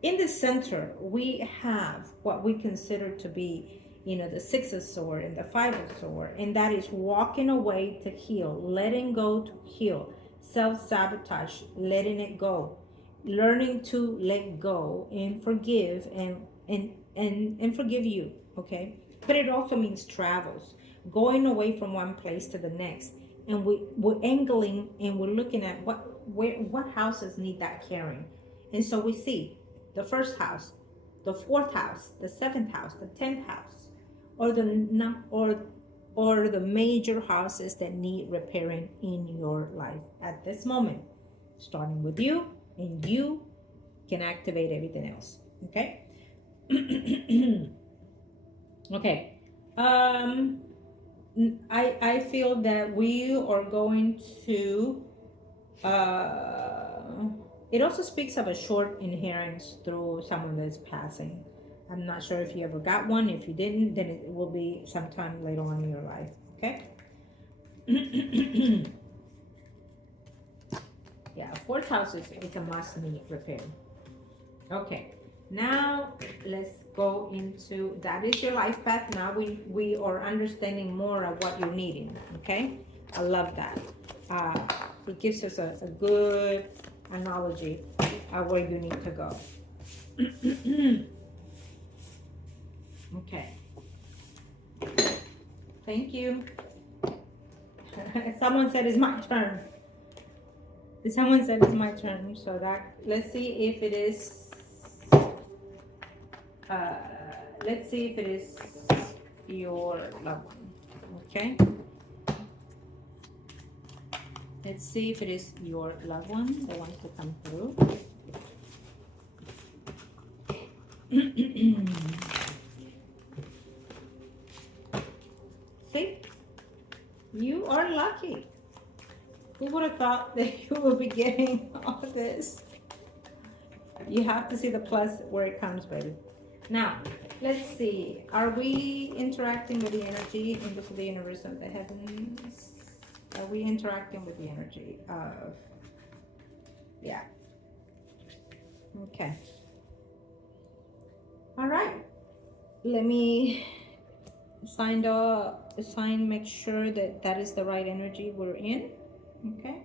in the center, we have what we consider to be, the 6 of Swords and the 5 of Swords, and that is walking away to heal, letting go to heal, self-sabotage, letting it go, learning to let go and forgive and forgive you, okay? But it also means travels, going away from one place to the next, and we're angling and we're looking at what houses need that caring. And so we see the 1st house, the 4th house, the 7th house, the 10th house, or the major houses that need repairing in your life at this moment, starting with you, and you can activate everything else. Okay. Okay. I feel that we are going to it also speaks of a short inheritance through someone that's passing. I'm not sure if you ever got one. If you didn't, then it will be sometime later on in your life. Okay. Yeah, 4th house is a must need repair. Okay. Now let's go into, that is your life path. Now we are understanding more of what you're needing. Okay. I love that. It gives us a good analogy of where you need to go. Okay. Thank you. Someone said it's my turn. Someone said it's my turn. So let's see if it is. Let's see if it is your loved one. Okay. Let's see if it is your loved one that wants to come through. See, you are lucky. Who would have thought that you would be getting all of this? You have to see the plus where it comes, baby. Now, let's see. Are we interacting with the energy in the universe of the heavens? Are we interacting with the energy of... Yeah. Okay. All right. Let me make sure that is the right energy we're in. Okay.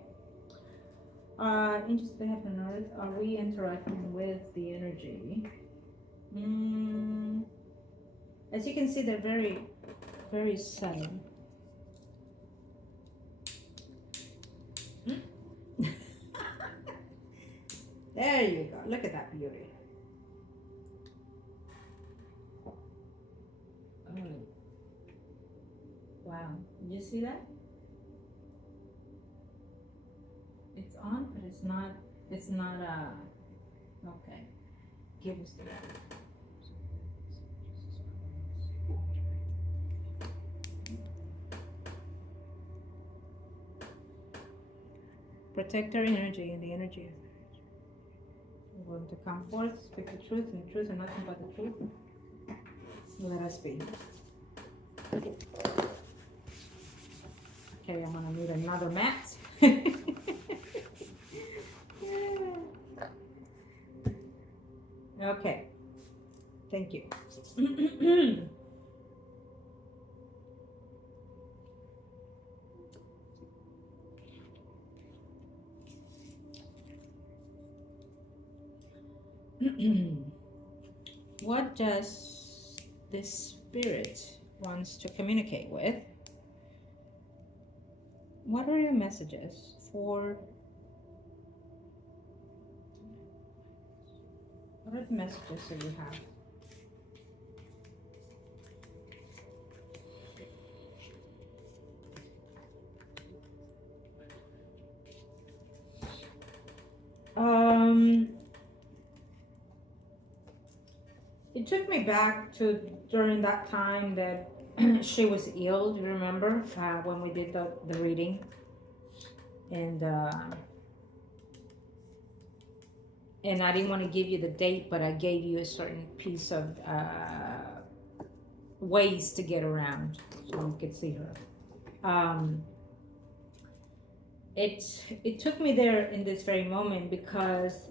Angels of the heaven and earth, are we interacting with the energy? As you can see, they're very, very subtle. There you go. Look at that beauty. Oh. Wow. Did you see that? It's on, but it's not, okay. Give us that. Protect our energy and the energy. You want to come forth, speak the truth, and the truth, and nothing but the truth. Let us be. Okay, I'm gonna need another mat. Okay, thank you. What does this spirit wants to communicate with? What are your messages for? What are the messages that you have? It took me back to during that time that she was ill. Do you remember when we did the reading? And I didn't want to give you the date, but I gave you a certain piece of ways to get around so you could see her. It took me there in this very moment because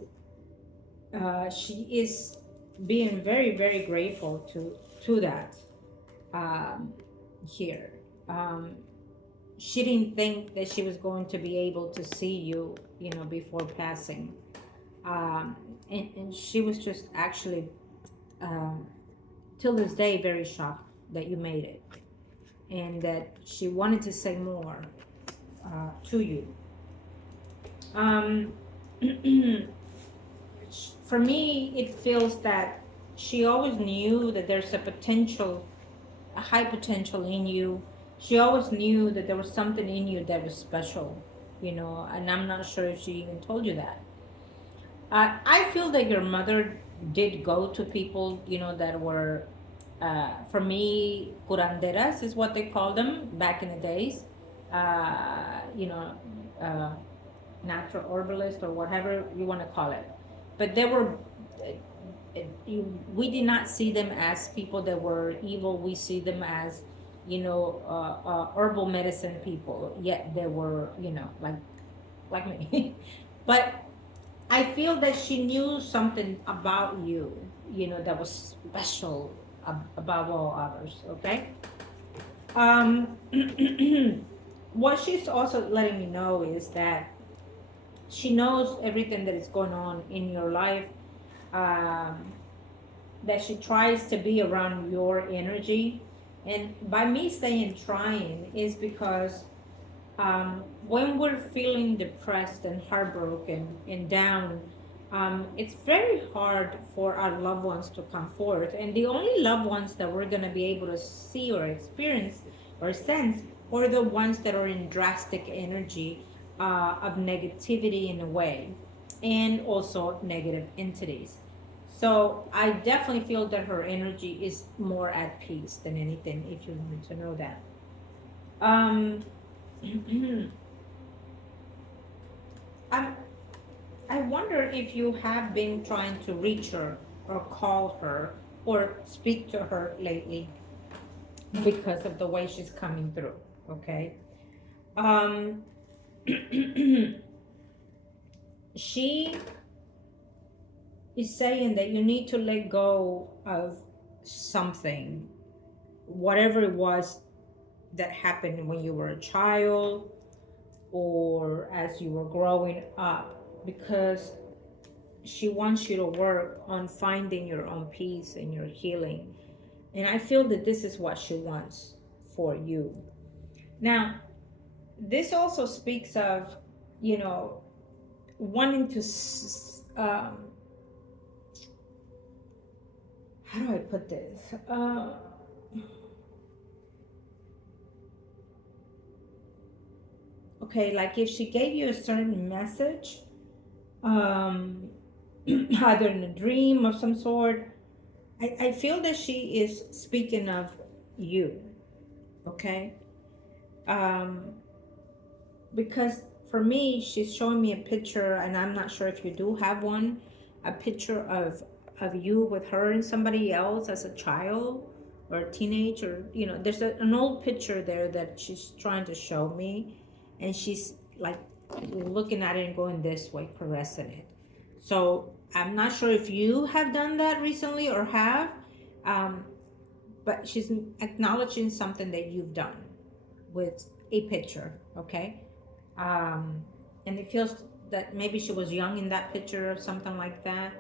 she is being very, very grateful to that here. She didn't think that she was going to be able to see you, you know, before passing. And she was just actually, till this day, very shocked that you made it. And that she wanted to say more to you. For me, it feels that she always knew that there's a high potential in you. She always knew that there was something in you that was special, you know, and I'm not sure if she even told you that. I feel that your mother did go to people, you know, that were, for me, curanderas is what they called them back in the days. You know, natural herbalist or whatever you want to call it. But they were, we did not see them as people that were evil. We see them as, you know, herbal medicine people. Yet they were, you know, like me. But I feel that she knew something about you, you know, that was special above all others. Okay. What she's also letting me know is that she knows everything that is going on in your life, that she tries to be around your energy. And by me saying trying is because when we're feeling depressed and heartbroken and down, it's very hard for our loved ones to come forth. And the only loved ones that we're going to be able to see or experience or sense are the ones that are in drastic energy of negativity in a way, and also negative entities. So I definitely feel that her energy is more at peace than anything, if you wanted to know that. I wonder if you have been trying to reach her or call her or speak to her lately because of the way she's coming through. Okay. She is saying that you need to let go of something, whatever it was that happened when you were a child or as you were growing up, because she wants you to work on finding your own peace and your healing. And I feel that this is what she wants for you. Now, this also speaks of, you know, wanting to, how do I put this? Okay, like if she gave you a certain message, either in a dream of some sort, I feel that she is speaking of you, okay? Because for me, she's showing me a picture, and I'm not sure if you do have one, a picture of you with her and somebody else as a child or a teenager. You know, there's an old picture there that she's trying to show me, and she's like looking at it and going this way, caressing it. So I'm not sure if you have done that recently or have, um, but she's acknowledging something that you've done with a picture, okay? And it feels that maybe she was young in that picture or something like that.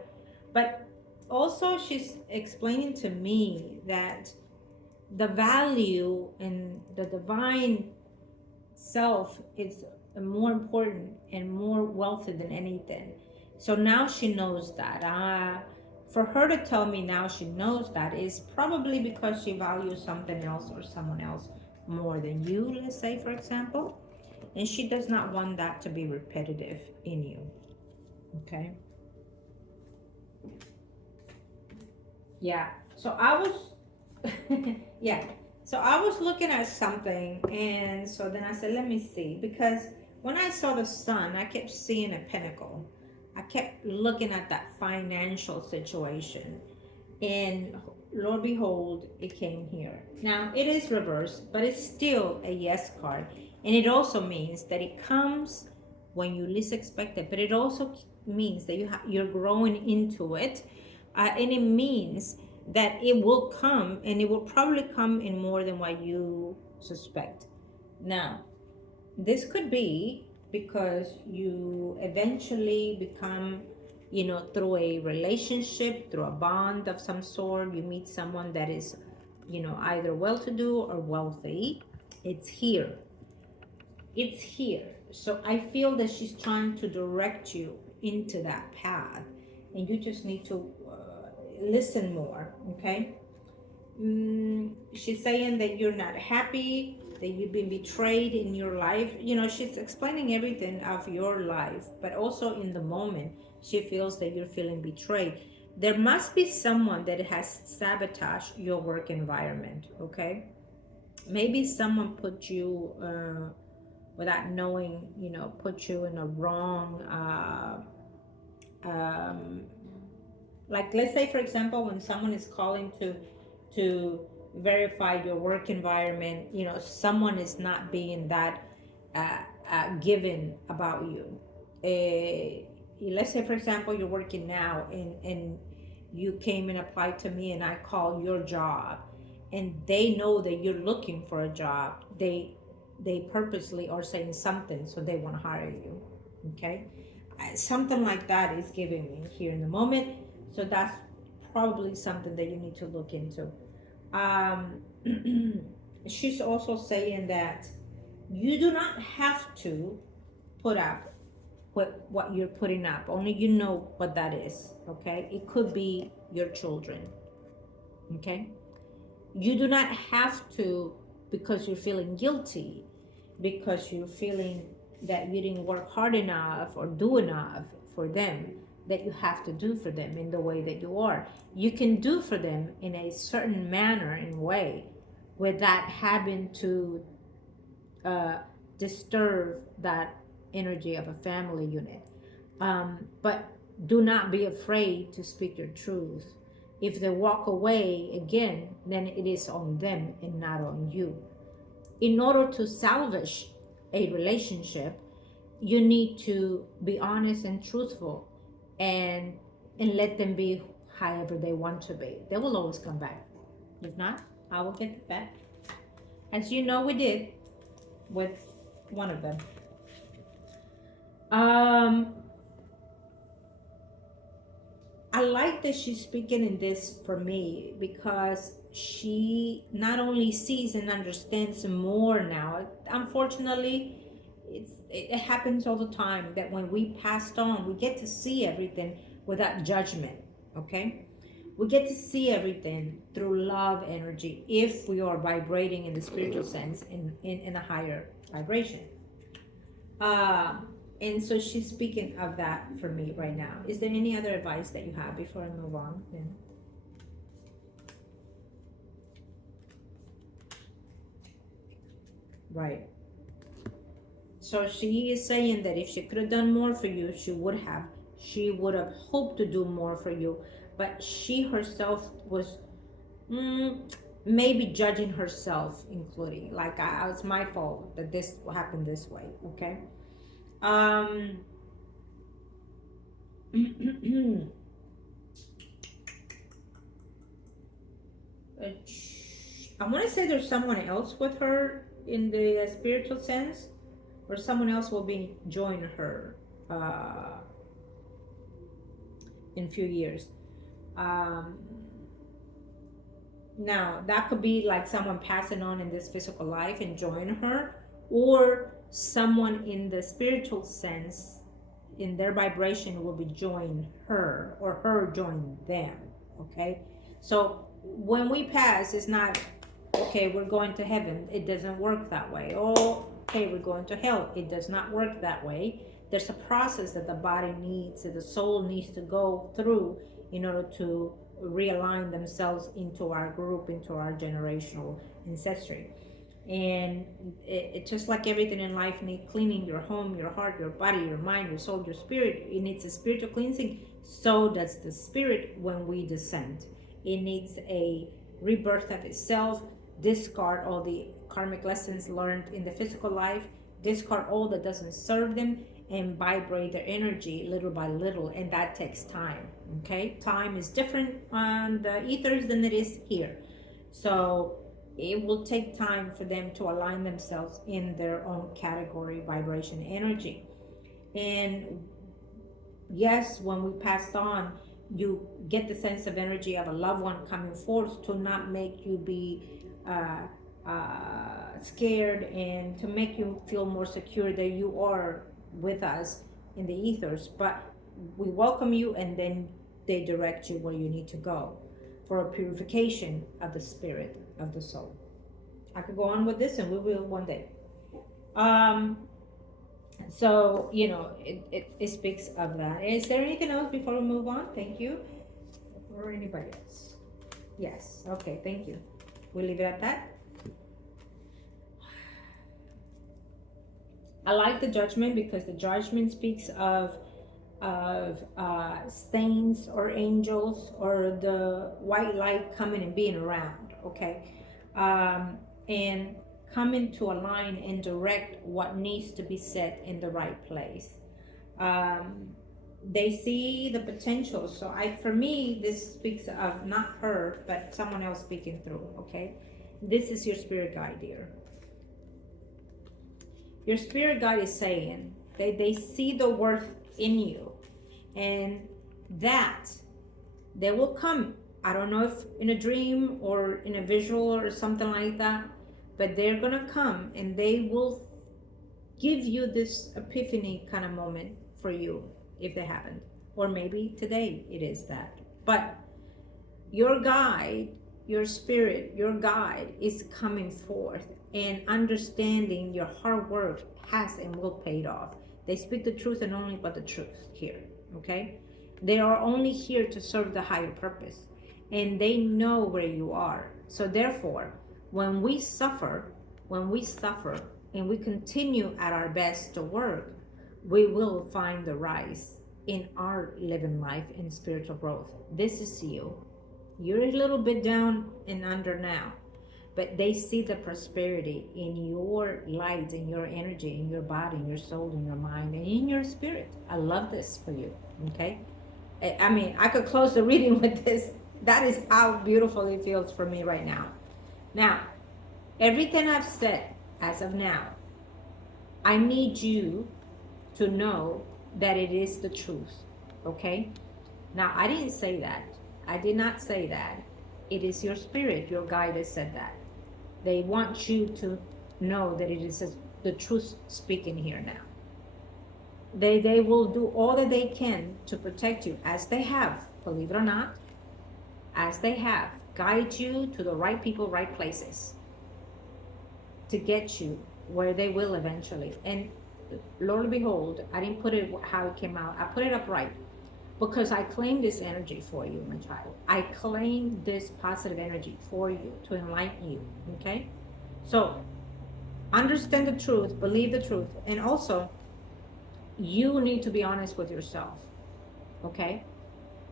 But also, she's explaining to me that the value in the divine self is more important and more wealthy than anything. So now she knows that. For her to tell me now she knows that is probably because she values something else or someone else more than you, let's say, for example. And she does not want that to be repetitive in you. Okay? Yeah. So I was, yeah. So I was looking at something, and so then I said, let me see. Because when I saw the sun, I kept seeing a pinnacle. I kept looking at that financial situation. And Lord behold, it came here. Now, it is reversed, but it's still a yes card. And it also means that it comes when you least expect it. But it also means that you're growing into it. And it means that it will come, and it will probably come in more than what you suspect. Now, this could be because you eventually become, you know, through a relationship, through a bond of some sort, you meet someone that is, you know, either well-to-do or wealthy. It's here. It's here. So I feel that she's trying to direct you into that path, and you just need to listen more, okay? She's saying that you're not happy, that you've been betrayed in your life. You know, she's explaining everything of your life, but also in the moment, she feels that you're feeling betrayed. There must be someone that has sabotaged your work environment, okay? Maybe someone put you, without knowing, you know, put you in a wrong, like let's say for example when someone is calling to verify your work environment, you know, someone is not being that given about you. Let's say for example you're working now, and you came and applied to me, and I call your job, and they know that you're looking for a job. They purposely are saying something so they want to hire you, okay? Something like that is giving me here in the moment. So that's probably something that you need to look into. She's also saying that you do not have to put up what you're putting up. Only you know what that is, okay? It could be your children, okay? You do not have to, because you're feeling guilty, because you're feeling that you didn't work hard enough or do enough for them, that you have to do for them in the way that you are. You can do for them in a certain manner and way without having to disturb that energy of a family unit. But do not be afraid to speak your truth. If they walk away again, then it is on them and not on you. In order to salvage a relationship, you need to be honest and truthful, and let them be however they want to be. They will always come back. If not, I will get it back, as you know we did with one of them. I like that she's speaking in this for me, because she not only sees and understands more now. Unfortunately, it happens all the time that when we passed on, we get to see everything without judgment, okay? We get to see everything through love energy if we are vibrating in the spiritual sense in a higher vibration. And so she's speaking of that for me right now. Is there any other advice that you have before I move on? Then? Right. So she is saying that if she could have done more for you, she would have. She would have hoped to do more for you, but she herself was maybe judging herself, including like it's my fault that this happened this way. Okay. I want to say there's someone else with her in the spiritual sense, or someone else will be join her in a few years. Now that could be like someone passing on in this physical life and join her, or someone in the spiritual sense in their vibration will be join her, or her join them. Okay, so when we pass, it's not okay, we're going to heaven. It doesn't work that way. Oh, okay, we're going to hell. It does not work that way. There's a process that the body needs, that the soul needs to go through in order to realign themselves into our group, into our generational ancestry. And it just like everything in life needs cleaning: your home, your heart, your body, your mind, your soul, your spirit. It needs a spiritual cleansing. So does the spirit when we descend. It needs a rebirth of itself. Discard all the karmic lessons learned in the physical life. Discard all that doesn't serve them, and vibrate their energy little by little, and that takes time. Okay, time is different on the ethers than it is here, so it will take time for them to align themselves in their own category, vibration, energy. And yes, when we passed on, you get the sense of energy of a loved one coming forth to not make you be scared, and to make you feel more secure that you are with us in the ethers. But we welcome you, and then they direct you where you need to go for a purification of the spirit, of the soul. I could go on with this, and we will one day. So it speaks of that. Is there anything else before we move on? Thank you. Or anybody else? Yes. Okay, thank you. We'll leave it at that. I like the judgment, because the judgment speaks of saints or angels, or the white light coming and being around. Okay, and coming to align and direct what needs to be set in the right place. They see the potential. So for me, this speaks of not her, but someone else speaking through. Okay, this is your spirit guide, dear. Your spirit guide is saying they see the worth in you, and that they will come. I don't know if in a dream or in a visual or something like that, but they're gonna come and they will give you this epiphany kind of moment for you, if they haven't, or maybe today it is that. But your guide, your spirit, your guide is coming forth, and understanding your hard work has and will pay it off. They speak the truth and only but the truth here. Okay, they are only here to serve the higher purpose, and they know where you are. So therefore, when we suffer and we continue at our best to work, we will find the rise in our living life in spiritual growth. This is you. You're a little bit down and under now, but they see the prosperity in your light, in your energy, in your body, in your soul, in your mind, and in your spirit. I love this for you. Okay, I mean, I could close the reading with this. That is how beautiful it feels for me right now. Now, everything I've said as of now, I need you to know that it is the truth. Okay, now I didn't say that. I did not say that. It is your spirit, your guide that said that. They want you to know that it is the truth speaking here now. They will do all that they can to protect you, as they have, believe it or not, as they have, guide you to the right people, right places, to get you where they will eventually. And Lord behold, I didn't put it how it came out. I put it upright, because I claim this energy for you, my child. I claim this positive energy for you to enlighten you. Okay, so understand the truth, believe the truth, and also you need to be honest with yourself. okay?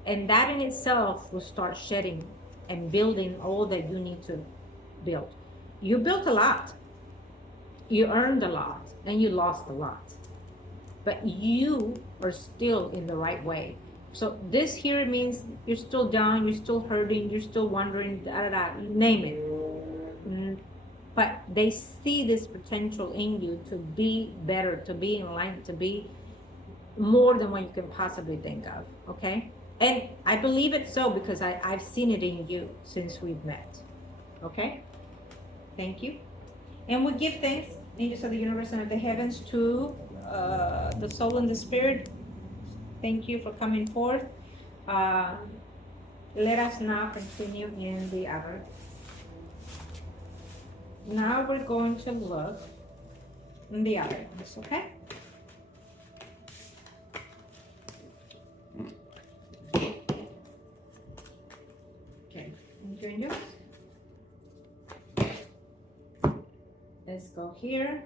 And that in itself will start shedding and building all that you need to build. You built a lot, you earned a lot, and you lost a lot, but you are still in the right way. So this here means you're still down, you're still hurting, you're still wondering, da da da, name it. But they see this potential in you to be better, to be in line, to be more than what you can possibly think of, okay? And I believe it so because I've seen it in you since we've met, okay? Thank you. And we give thanks, angels of the universe and of the heavens, to the soul and the spirit. Thank you for coming forth. Let us now continue in the other. Now we're going to look in the other ones, okay? Okay, angels. Let's go here.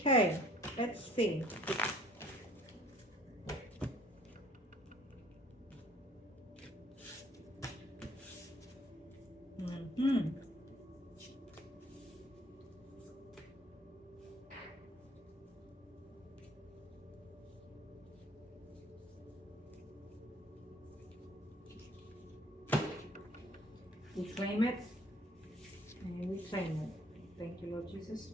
Okay, let's see. We claim it and we claim it. Thank you, Lord Jesus.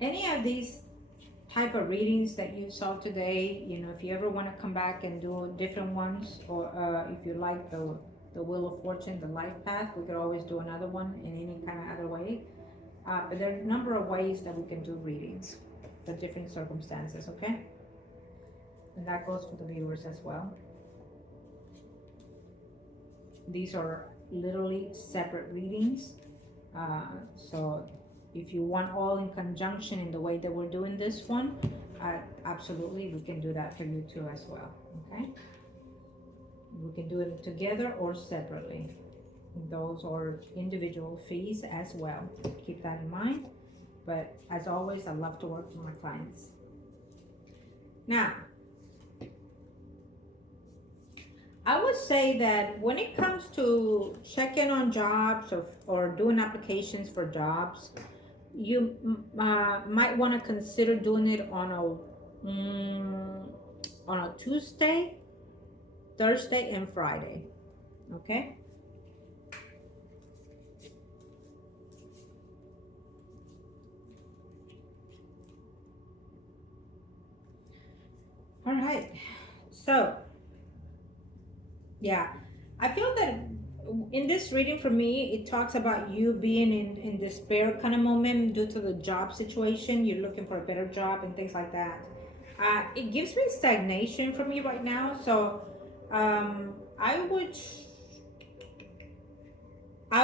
Any of these type of readings that you saw today, you know, if you ever want to come back and do different ones, or if you like the Wheel of Fortune, the life path, we could always do another one in any kind of other way. But there are a number of ways that we can do readings for different circumstances, okay? And that goes for the viewers as well. These are literally separate readings. So if you want all in conjunction in the way that we're doing this one, absolutely, we can do that for you too as well, okay? We can do it together or separately. Those are individual fees as well. Keep that in mind. But as always, I love to work with my clients. Now, I would say that when it comes to checking on jobs or doing applications for jobs, you might want to consider doing it on a Tuesday, Thursday, and Friday. Okay. All right. So, yeah, I feel that in this reading for me, it talks about you being in despair kind of moment due to the job situation. You're looking for a better job and things like that. It gives me stagnation for me right now. So I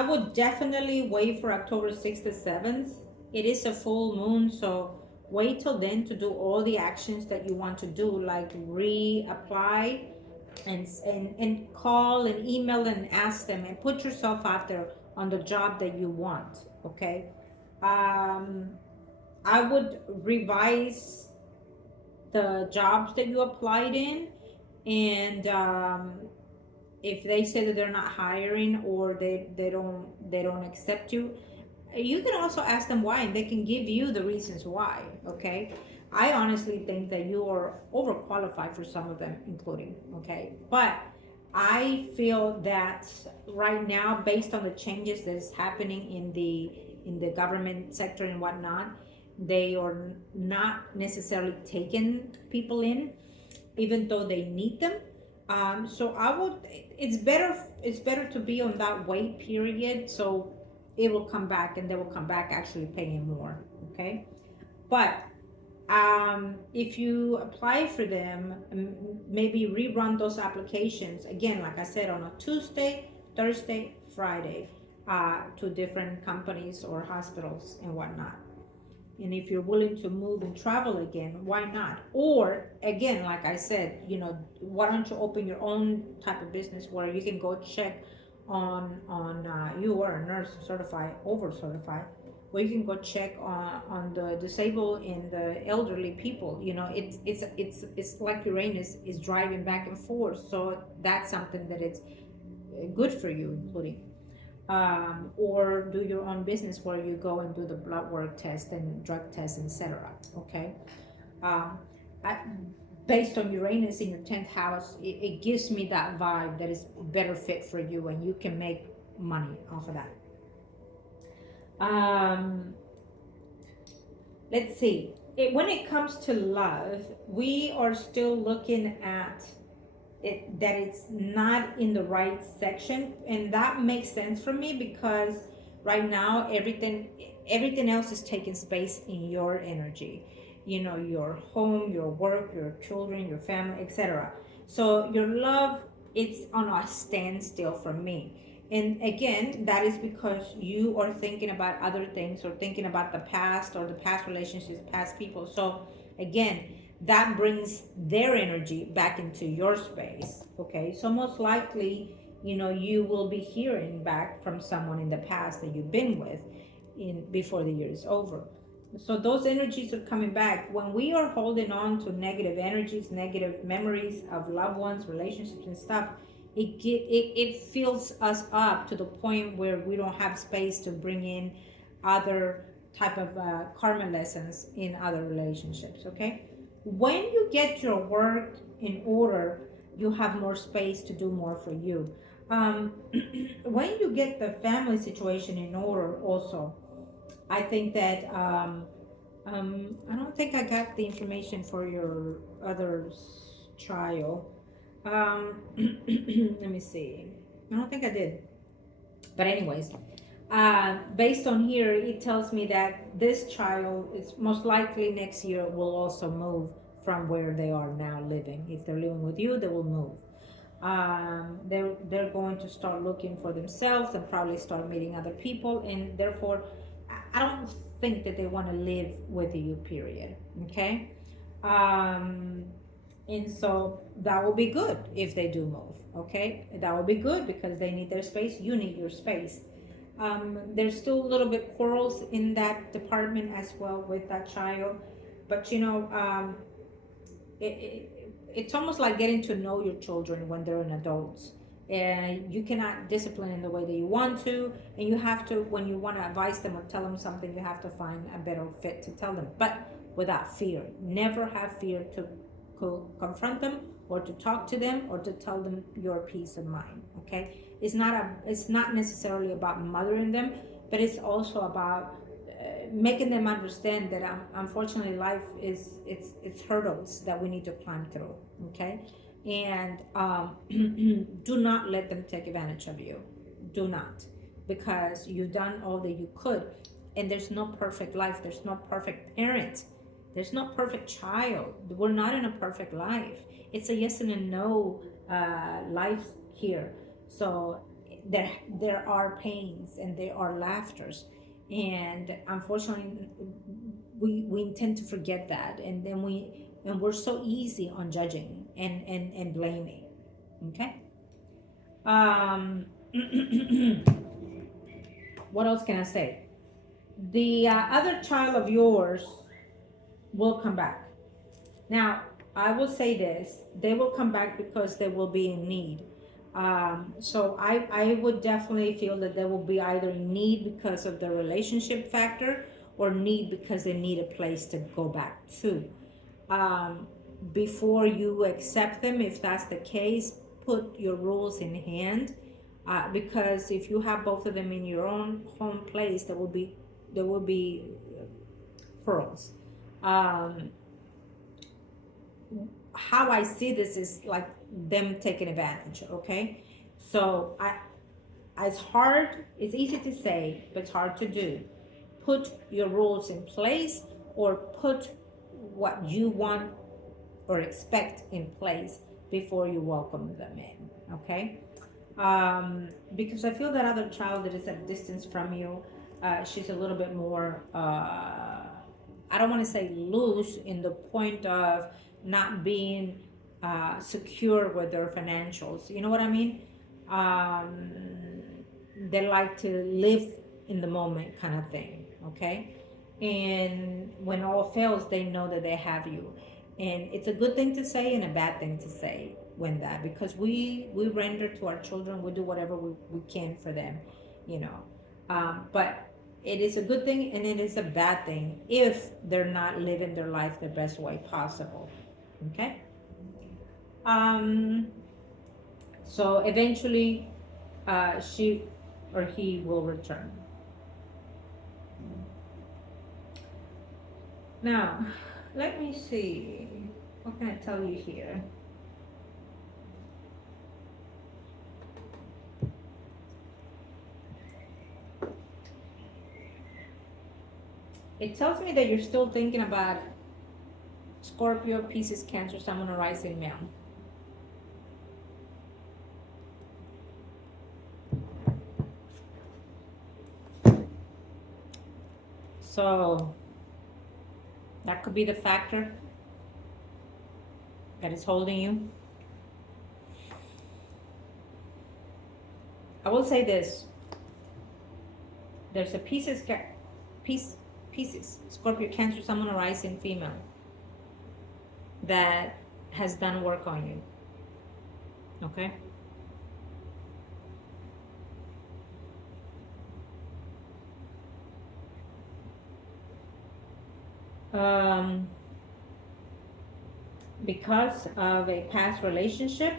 would definitely wait for October 6th to 7th. It is a full moon, so wait till then to do all the actions that you want to do, like reapply and call and email and ask them and put yourself out there on the job that you want, okay? I would revise the jobs that you applied in, and if they say that they're not hiring or they don't accept you, you can also ask them why, and they can give you the reasons why, okay? I honestly think that you are overqualified for some of them, including, okay? But I feel that right now, based on the changes that is happening in the government sector and whatnot, they are not necessarily taking people in, even though they need them. So I would, it's better to be on that wait period, so it will come back, and they will come back actually paying more. Okay. But if you apply for them, maybe rerun those applications again, like I said, on a Tuesday, Thursday, Friday, to different companies or hospitals and whatnot. And if you're willing to move and travel again, why not? Or again, like I said, why don't you open your own type of business where you can go check on you are a nurse, certified, over certified, where you can go check on the disabled and the elderly people. It's like Uranus is driving back and forth, so that's something that it's good for you, including or do your own business where you go and do the blood work test and drug test, etc. Okay. um, I, Based on Uranus in your 10th house, it gives me that vibe that is better fit for you, and you can make money off of that. Let's see. When it comes to love, we are still looking at it, that it's not in the right section, and that makes sense for me because right now everything else is taking space in your energy. Your home, your work, your children, your family, etc. So your love, it's on a standstill for me. And again, that is because you are thinking about other things, or thinking about the past, or the past relationships, past people. So again, that brings their energy back into your space. Okay. So most likely, you will be hearing back from someone in the past that you've been with before the year is over. So those energies are coming back. When we are holding on to negative energies, negative memories of loved ones, relationships and stuff, it fills us up to the point where we don't have space to bring in other type of karma lessons in other relationships. Okay. When you get your work in order, you have more space to do more for you. When you get the family situation in order also, I think that I don't think I got the information for your other child. Let me see. I don't think I did. But anyways, based on here, it tells me that this child is most likely next year will also move from where they are now living. If they're living with you, they will move. They're going to start looking for themselves and probably start meeting other people, and therefore I don't think that they want to live with you, period. Okay. And so that will be good if they do move. Okay, that will be good because they need their space, you need your space. There's still a little bit quarrels in that department as well with that child, but it's almost like getting to know your children when they're an adults, and you cannot discipline in the way that you want to, and you have to, when you want to advise them or tell them something, you have to find a better fit to tell them, but without fear. Never have fear to confront them or to talk to them or to tell them your peace of mind. Okay. It's not necessarily about mothering them, but it's also about making them understand that unfortunately life is it's hurdles that we need to climb through. Okay. And do not let them take advantage of you. Do not, because you've done all that you could, and there's no perfect life, there's no perfect parent, there's no perfect child. We're not in a perfect life. It's a yes and a no life here. So there are pains and there are laughters, and unfortunately we intend to forget that, and then we're so easy on judging and blaming. Okay. What else can I say? The other child of yours will come back. Now, I will say this, they will come back because they will be in need. So I would definitely feel that they will be either in need because of the relationship factor, or need because they need a place to go back to. Before you accept them, if that's the case, put your rules in hand, because if you have both of them in your own home place, there will be pearls. How I see this is like them taking advantage. Okay. So it's easy to say, but it's hard to do. Put your rules in place, or put what you want or expect in place before you welcome them in, okay? Because I feel that other child that is at distance from you, she's a little bit more, I don't want to say loose in the point of not being secure with their financials. You know what I mean? Um, they like to live in the moment, kind of thing, okay? And when all fails, they know that they have you. And it's a good thing to say and a bad thing to say when that, because we render to our children, we do whatever we can for them, you know. But it is a good thing and it is a bad thing if they're not living their life the best way possible, okay? um so eventually she or he will return. Now let me see, what can I tell you here? It tells me that you're still thinking about Scorpio, Pisces, Cancer, Sun, or rising male. So that could be the factor that is holding you. I will say this. There's a Pisces, Scorpio, Cancer, Sun, or rising female that has done work on you. Okay? Because of a past relationship,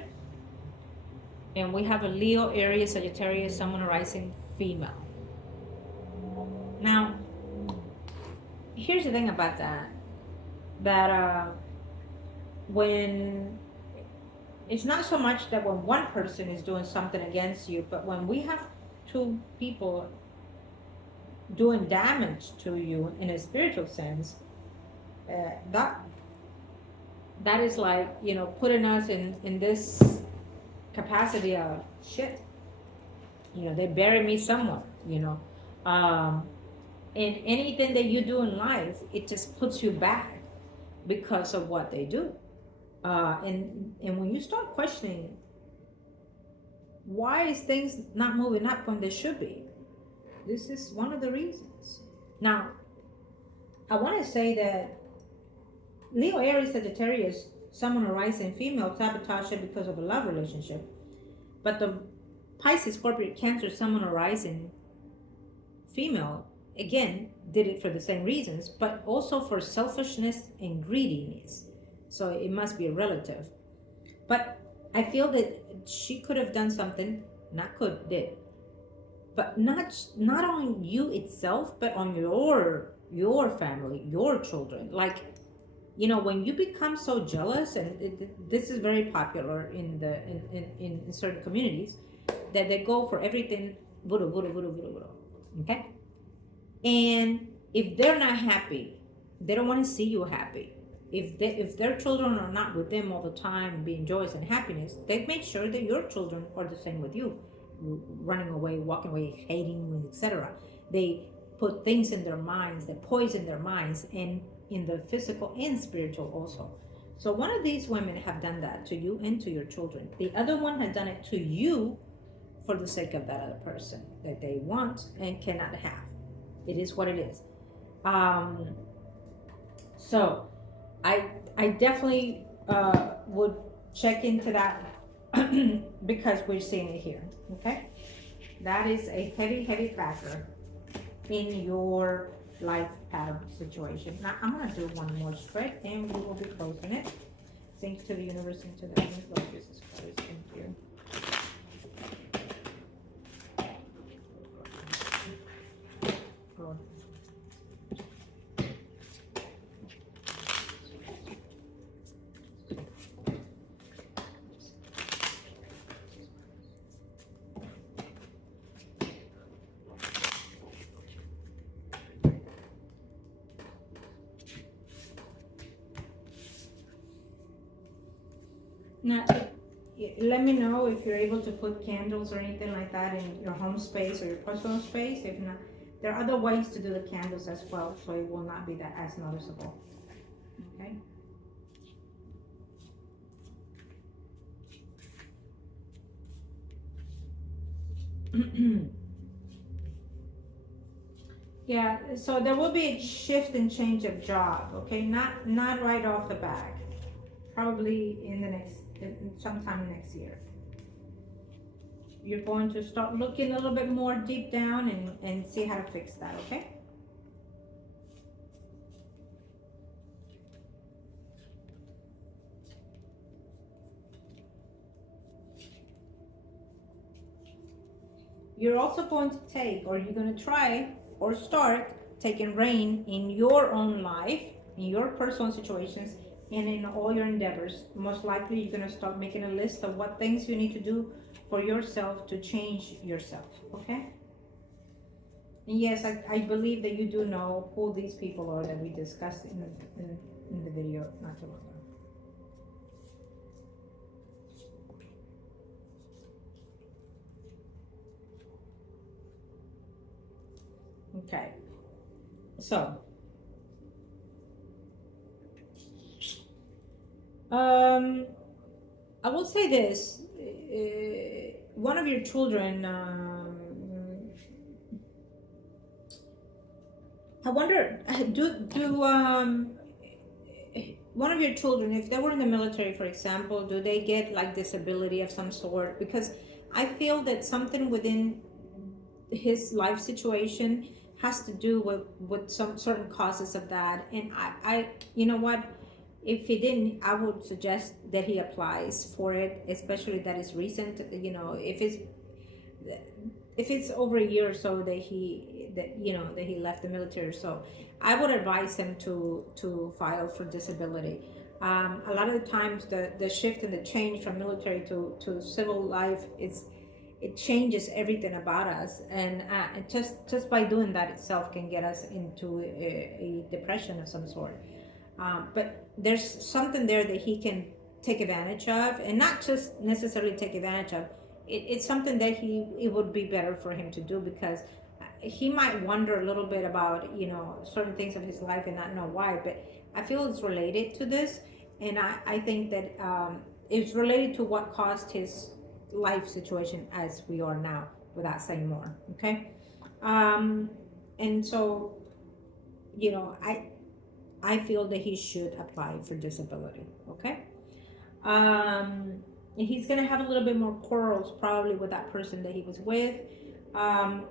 and we have a Leo, Aries, Sagittarius, Sun, or rising female. Now, here's the thing about that when it's not so much that when one person is doing something against you, but when we have two people doing damage to you in a spiritual sense, that is like, you know, putting us in this capacity of shit. You know, they bury me somewhere, you know. And anything that you do in life, it just puts you back because of what they do. And when you start questioning, why is things not moving up when they should be? This is one of the reasons. Now, I want to say that Leo, Aries, Sagittarius, Sun, or rising female sabotage it because of a love relationship. But the Pisces, Scorpio, Cancer, Sun, or rising female, again, did it for the same reasons, but also for selfishness and greediness. So it must be a relative. But I feel that she could have done something, did. But not on you itself, but on your family, your children. Like, you know, when you become so jealous, and this is very popular in certain communities, that they go for everything voodoo, voodoo, voodoo, voodoo, voodoo. Okay? And if they're not happy, they don't want to see you happy. If their children are not with them all the time, being joyous and happiness, they make sure that your children are the same with you, running away, walking away, hating, etc. They put things in their minds, they poison their minds, and in the physical and spiritual also. So one of these women have done that to you and to your children. The other one has done it to you for the sake of that other person that they want and cannot have. It is what it is. So I definitely would check into that because we're seeing it here. Okay, that is a heavy factor in your life pattern situation. Now I'm gonna do one more spread and we will be closing it. Thanks to the universe and to the heavens, Lord Jesus Christ. Thank you. Lord. Now, let me know if you're able to put candles or anything like that in your home space or your personal space. If not, there are other ways to do the candles as well, so it will not be that as noticeable. Okay. Yeah, so there will be a shift and change of job, okay? Not right off the bat. Probably in the next, sometime next year. You're going to start looking a little bit more deep down and see how to fix that, okay? You're also going to take, or you're going to try or start taking reign in your own life, in your personal situations, and in all your endeavors. Most likely, you're going to start making a list of what things you need to do for yourself to change yourself, okay? And yes, I believe that you do know who these people are that we discussed in the video not too long ago. Okay, so I will say this: one of your children. I wonder, do one of your children, if they were in the military, for example, do they get like disability of some sort? Because I feel that something within his life situation has to do with some certain causes of that. And I you know what, if he didn't, I would suggest that he applies for it, especially that is recent. You know, if it's over a year or so that he left the military, so I would advise him to file for disability. A lot of the times the shift and the change from military to civil life it changes everything about us, and just by doing that itself can get us into a depression of some sort. But there's something there that he can take advantage of, and not just necessarily take advantage of. It's something that it would be better for him to do, because he might wonder a little bit about certain things of his life and not know why. But I feel it's related to this, and I think that it's related to what caused his life situation as we are now, without saying more. Okay. And so I feel that he should apply for disability. Okay. He's gonna have a little bit more quarrels probably with that person that he was with,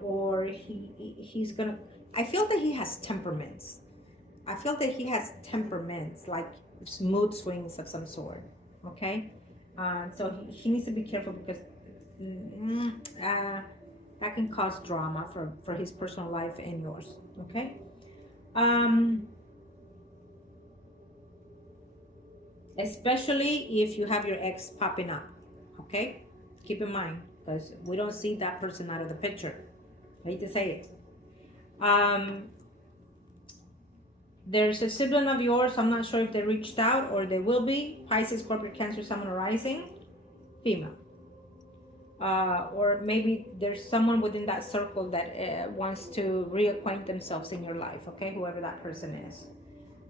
or he's gonna. I feel that he has temperaments. I feel that he has temperaments, like mood swings of some sort. Okay. So he needs to be careful, because that can cause drama for his personal life and yours. Okay. Especially if you have your ex popping up. Okay. Keep in mind, because we don't see that person out of the picture. I hate to say it. There's a sibling of yours. I'm not sure if they reached out or they will be. Pisces, Scorpio, Cancer, Sun rising, female. Or maybe there's someone within that circle that wants to reacquaint themselves in your life. Okay, whoever that person is.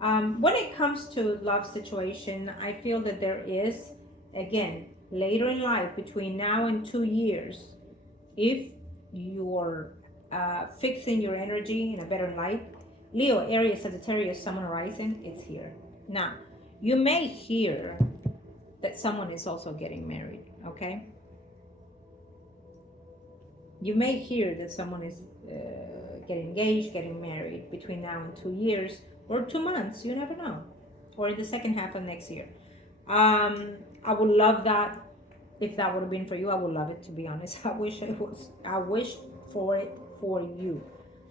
When it comes to love situation, I feel that there is, again, later in life, between now and 2 years, if you're fixing your energy in a better light. Leo, Aries, Sagittarius, Sun rising, it's here. Now, you may hear that someone is also getting married, okay? You may hear that someone is getting engaged, getting married between now and 2 years, or 2 months, you never know, or the second half of next year. I would love that. If that would have been for you, I would love it, to be honest. I wish for it for you,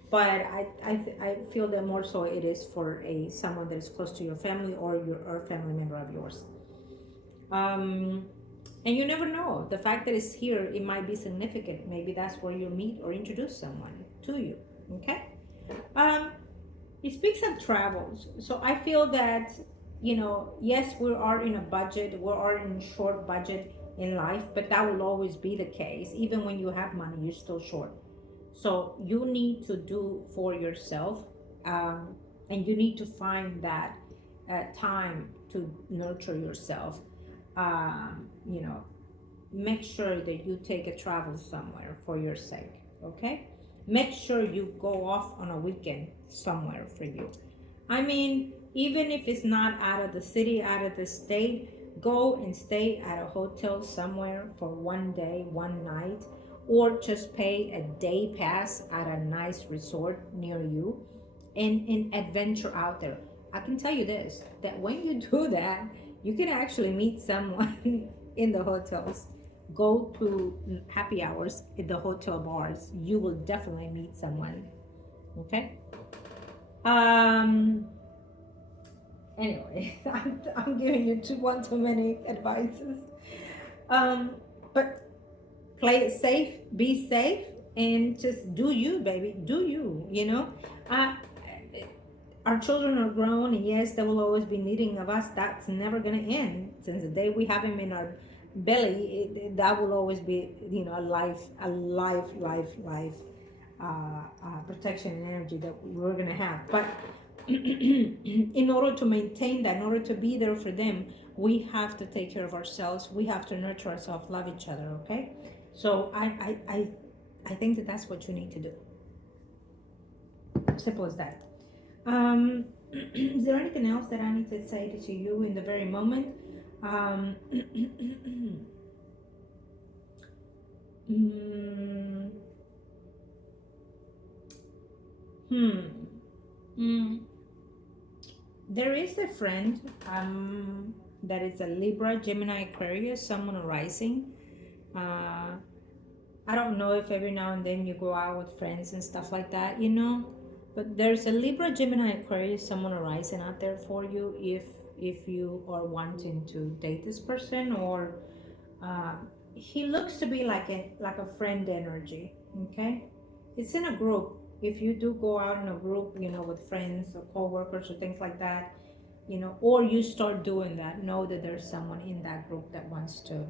but I feel that more so it is for someone that is close to your family, or a family member of yours. And you never know, the fact that it's here, it might be significant. Maybe that's where you meet or introduce someone to you. Okay. It speaks of travels, so I feel that you know, yes, we are in a budget, we are in short budget in life, but that will always be the case. Even when you have money, you're still short. So you need to do for yourself, and you need to find that time to nurture yourself. You know, make sure that you take a travel somewhere for your sake. Okay, make sure you go off on a weekend somewhere for you. I mean, even if it's not out of the city, out of the state, go and stay at a hotel somewhere for one day, one night, or just pay a day pass at a nice resort near you, and adventure out there. I can tell you this, that when you do that, you can actually meet someone in the hotels. Go to happy hours in the hotel bars. You will definitely meet someone. Okay? Um anyway, I'm giving you too many advices. But play it safe, be safe, and just do you, baby, do you, you know. uh, our children are grown, and yes, they will always be needing of us. That's never going to end. Since the day we have them in our belly, that will always be, you know, a life protection and energy that we're going to have. But in order to maintain that, in order to be there for them, we have to take care of ourselves. We have to nurture ourselves, love each other. Okay, so I think that that's what you need to do. Simple as that. Is there anything else that I need to say to you in the very moment? mm, hmm. Mm. There is a friend that is a Libra, Gemini, Aquarius, someone rising. Uh, I don't know if every now and then you go out with friends and stuff like that, you know. But there's a Libra, Gemini, Aquarius, someone arising out there for you if you are wanting to date this person, or uh, he looks to be like a friend energy. Okay, it's in a group. If you do go out in a group, you know, with friends or co-workers or things like that, you know, or you start doing that, know that there's someone in that group that wants to,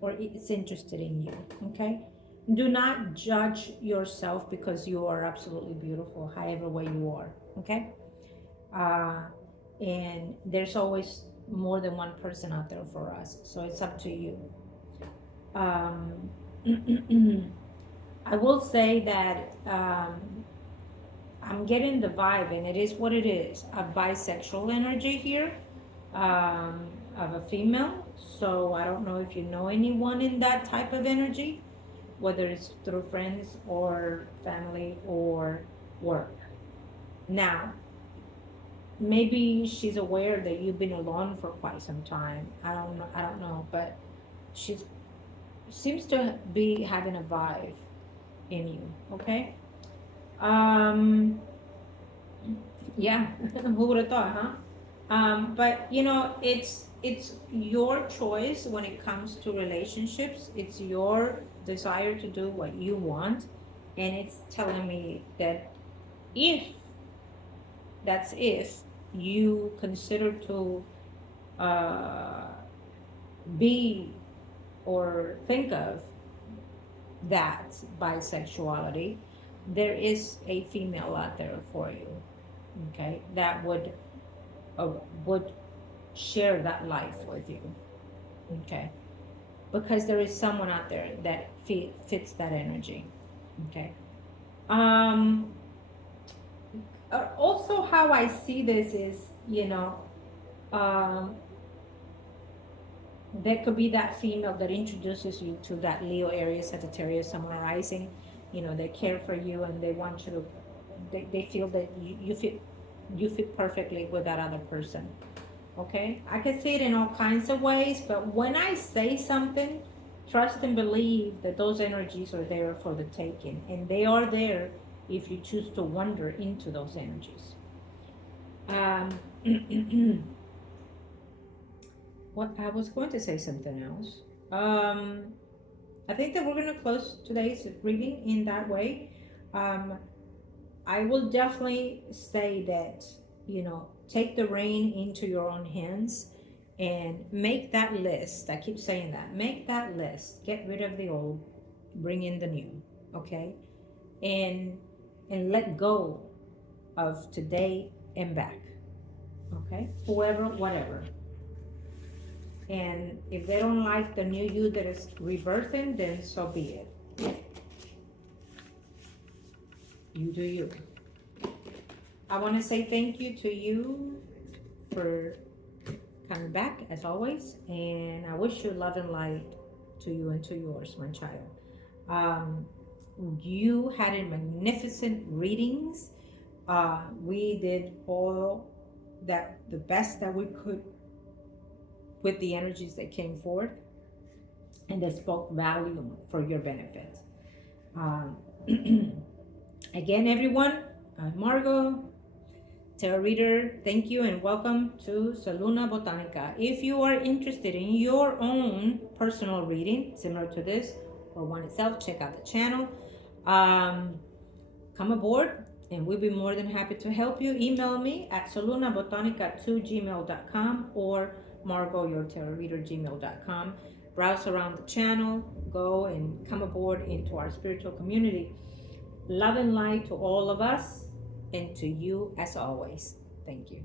or is interested in you. Okay, do not judge yourself, because you are absolutely beautiful however way you are. Okay, uh, and there's always more than one person out there for us, so it's up to you. um, I will say that I'm getting the vibe, and it is what it is, a bisexual energy here, of a female. So I don't know if you know anyone in that type of energy, whether it's through friends or family or work. Now, maybe she's aware that you've been alone for quite some time. I don't know, but she seems to be having a vibe in you. Okay. Um, yeah, who would have thought, huh? But you know, it's your choice when it comes to relationships. It's your desire to do what you want, and it's telling me that if if you consider to uh, be or think of that bisexuality, there is a female out there for you. Okay, that uh, would share that life with you. Okay, because there is someone out there that fits that energy. Okay. Um. Also, how I see this is, you know, um, there could be that female that introduces you to that Leo, Aries, Sagittarius, someone arising. You know, they care for you and they want you to. They feel that you fit perfectly with that other person. Okay, I can see it in all kinds of ways, but when I say something, trust and believe that those energies are there for the taking, and they are there if you choose to wander into those energies. What I was going to say something else. I think that we're going to close today's reading in that way. Um, I will definitely say that, take the rein into your own hands and make that list. I keep saying that. Make that list. Get rid of the old, bring in the new, okay? And let go of today and back, okay? Whoever, whatever. And if they don't like the new you that is rebirthing, then so be it. You do you. I want to say thank you to you for coming back as always, and I wish you love and light to you and to yours, my child. You had a magnificent readings. We did all that, the best that we could with the energies that came forth, and that spoke volume for your benefit. Again, everyone, I'm Margot, tarot reader. Thank you and welcome to Saluna Botanica. If you are interested in your own personal reading similar to this or one itself, check out the channel. Come aboard and we'll be more than happy to help you. Email me at salunabotanica@gmail.com or margourtarotreader@gmail.com. Browse around the channel, go and come aboard into our spiritual community. Love and light to all of us and to you as always. Thank you.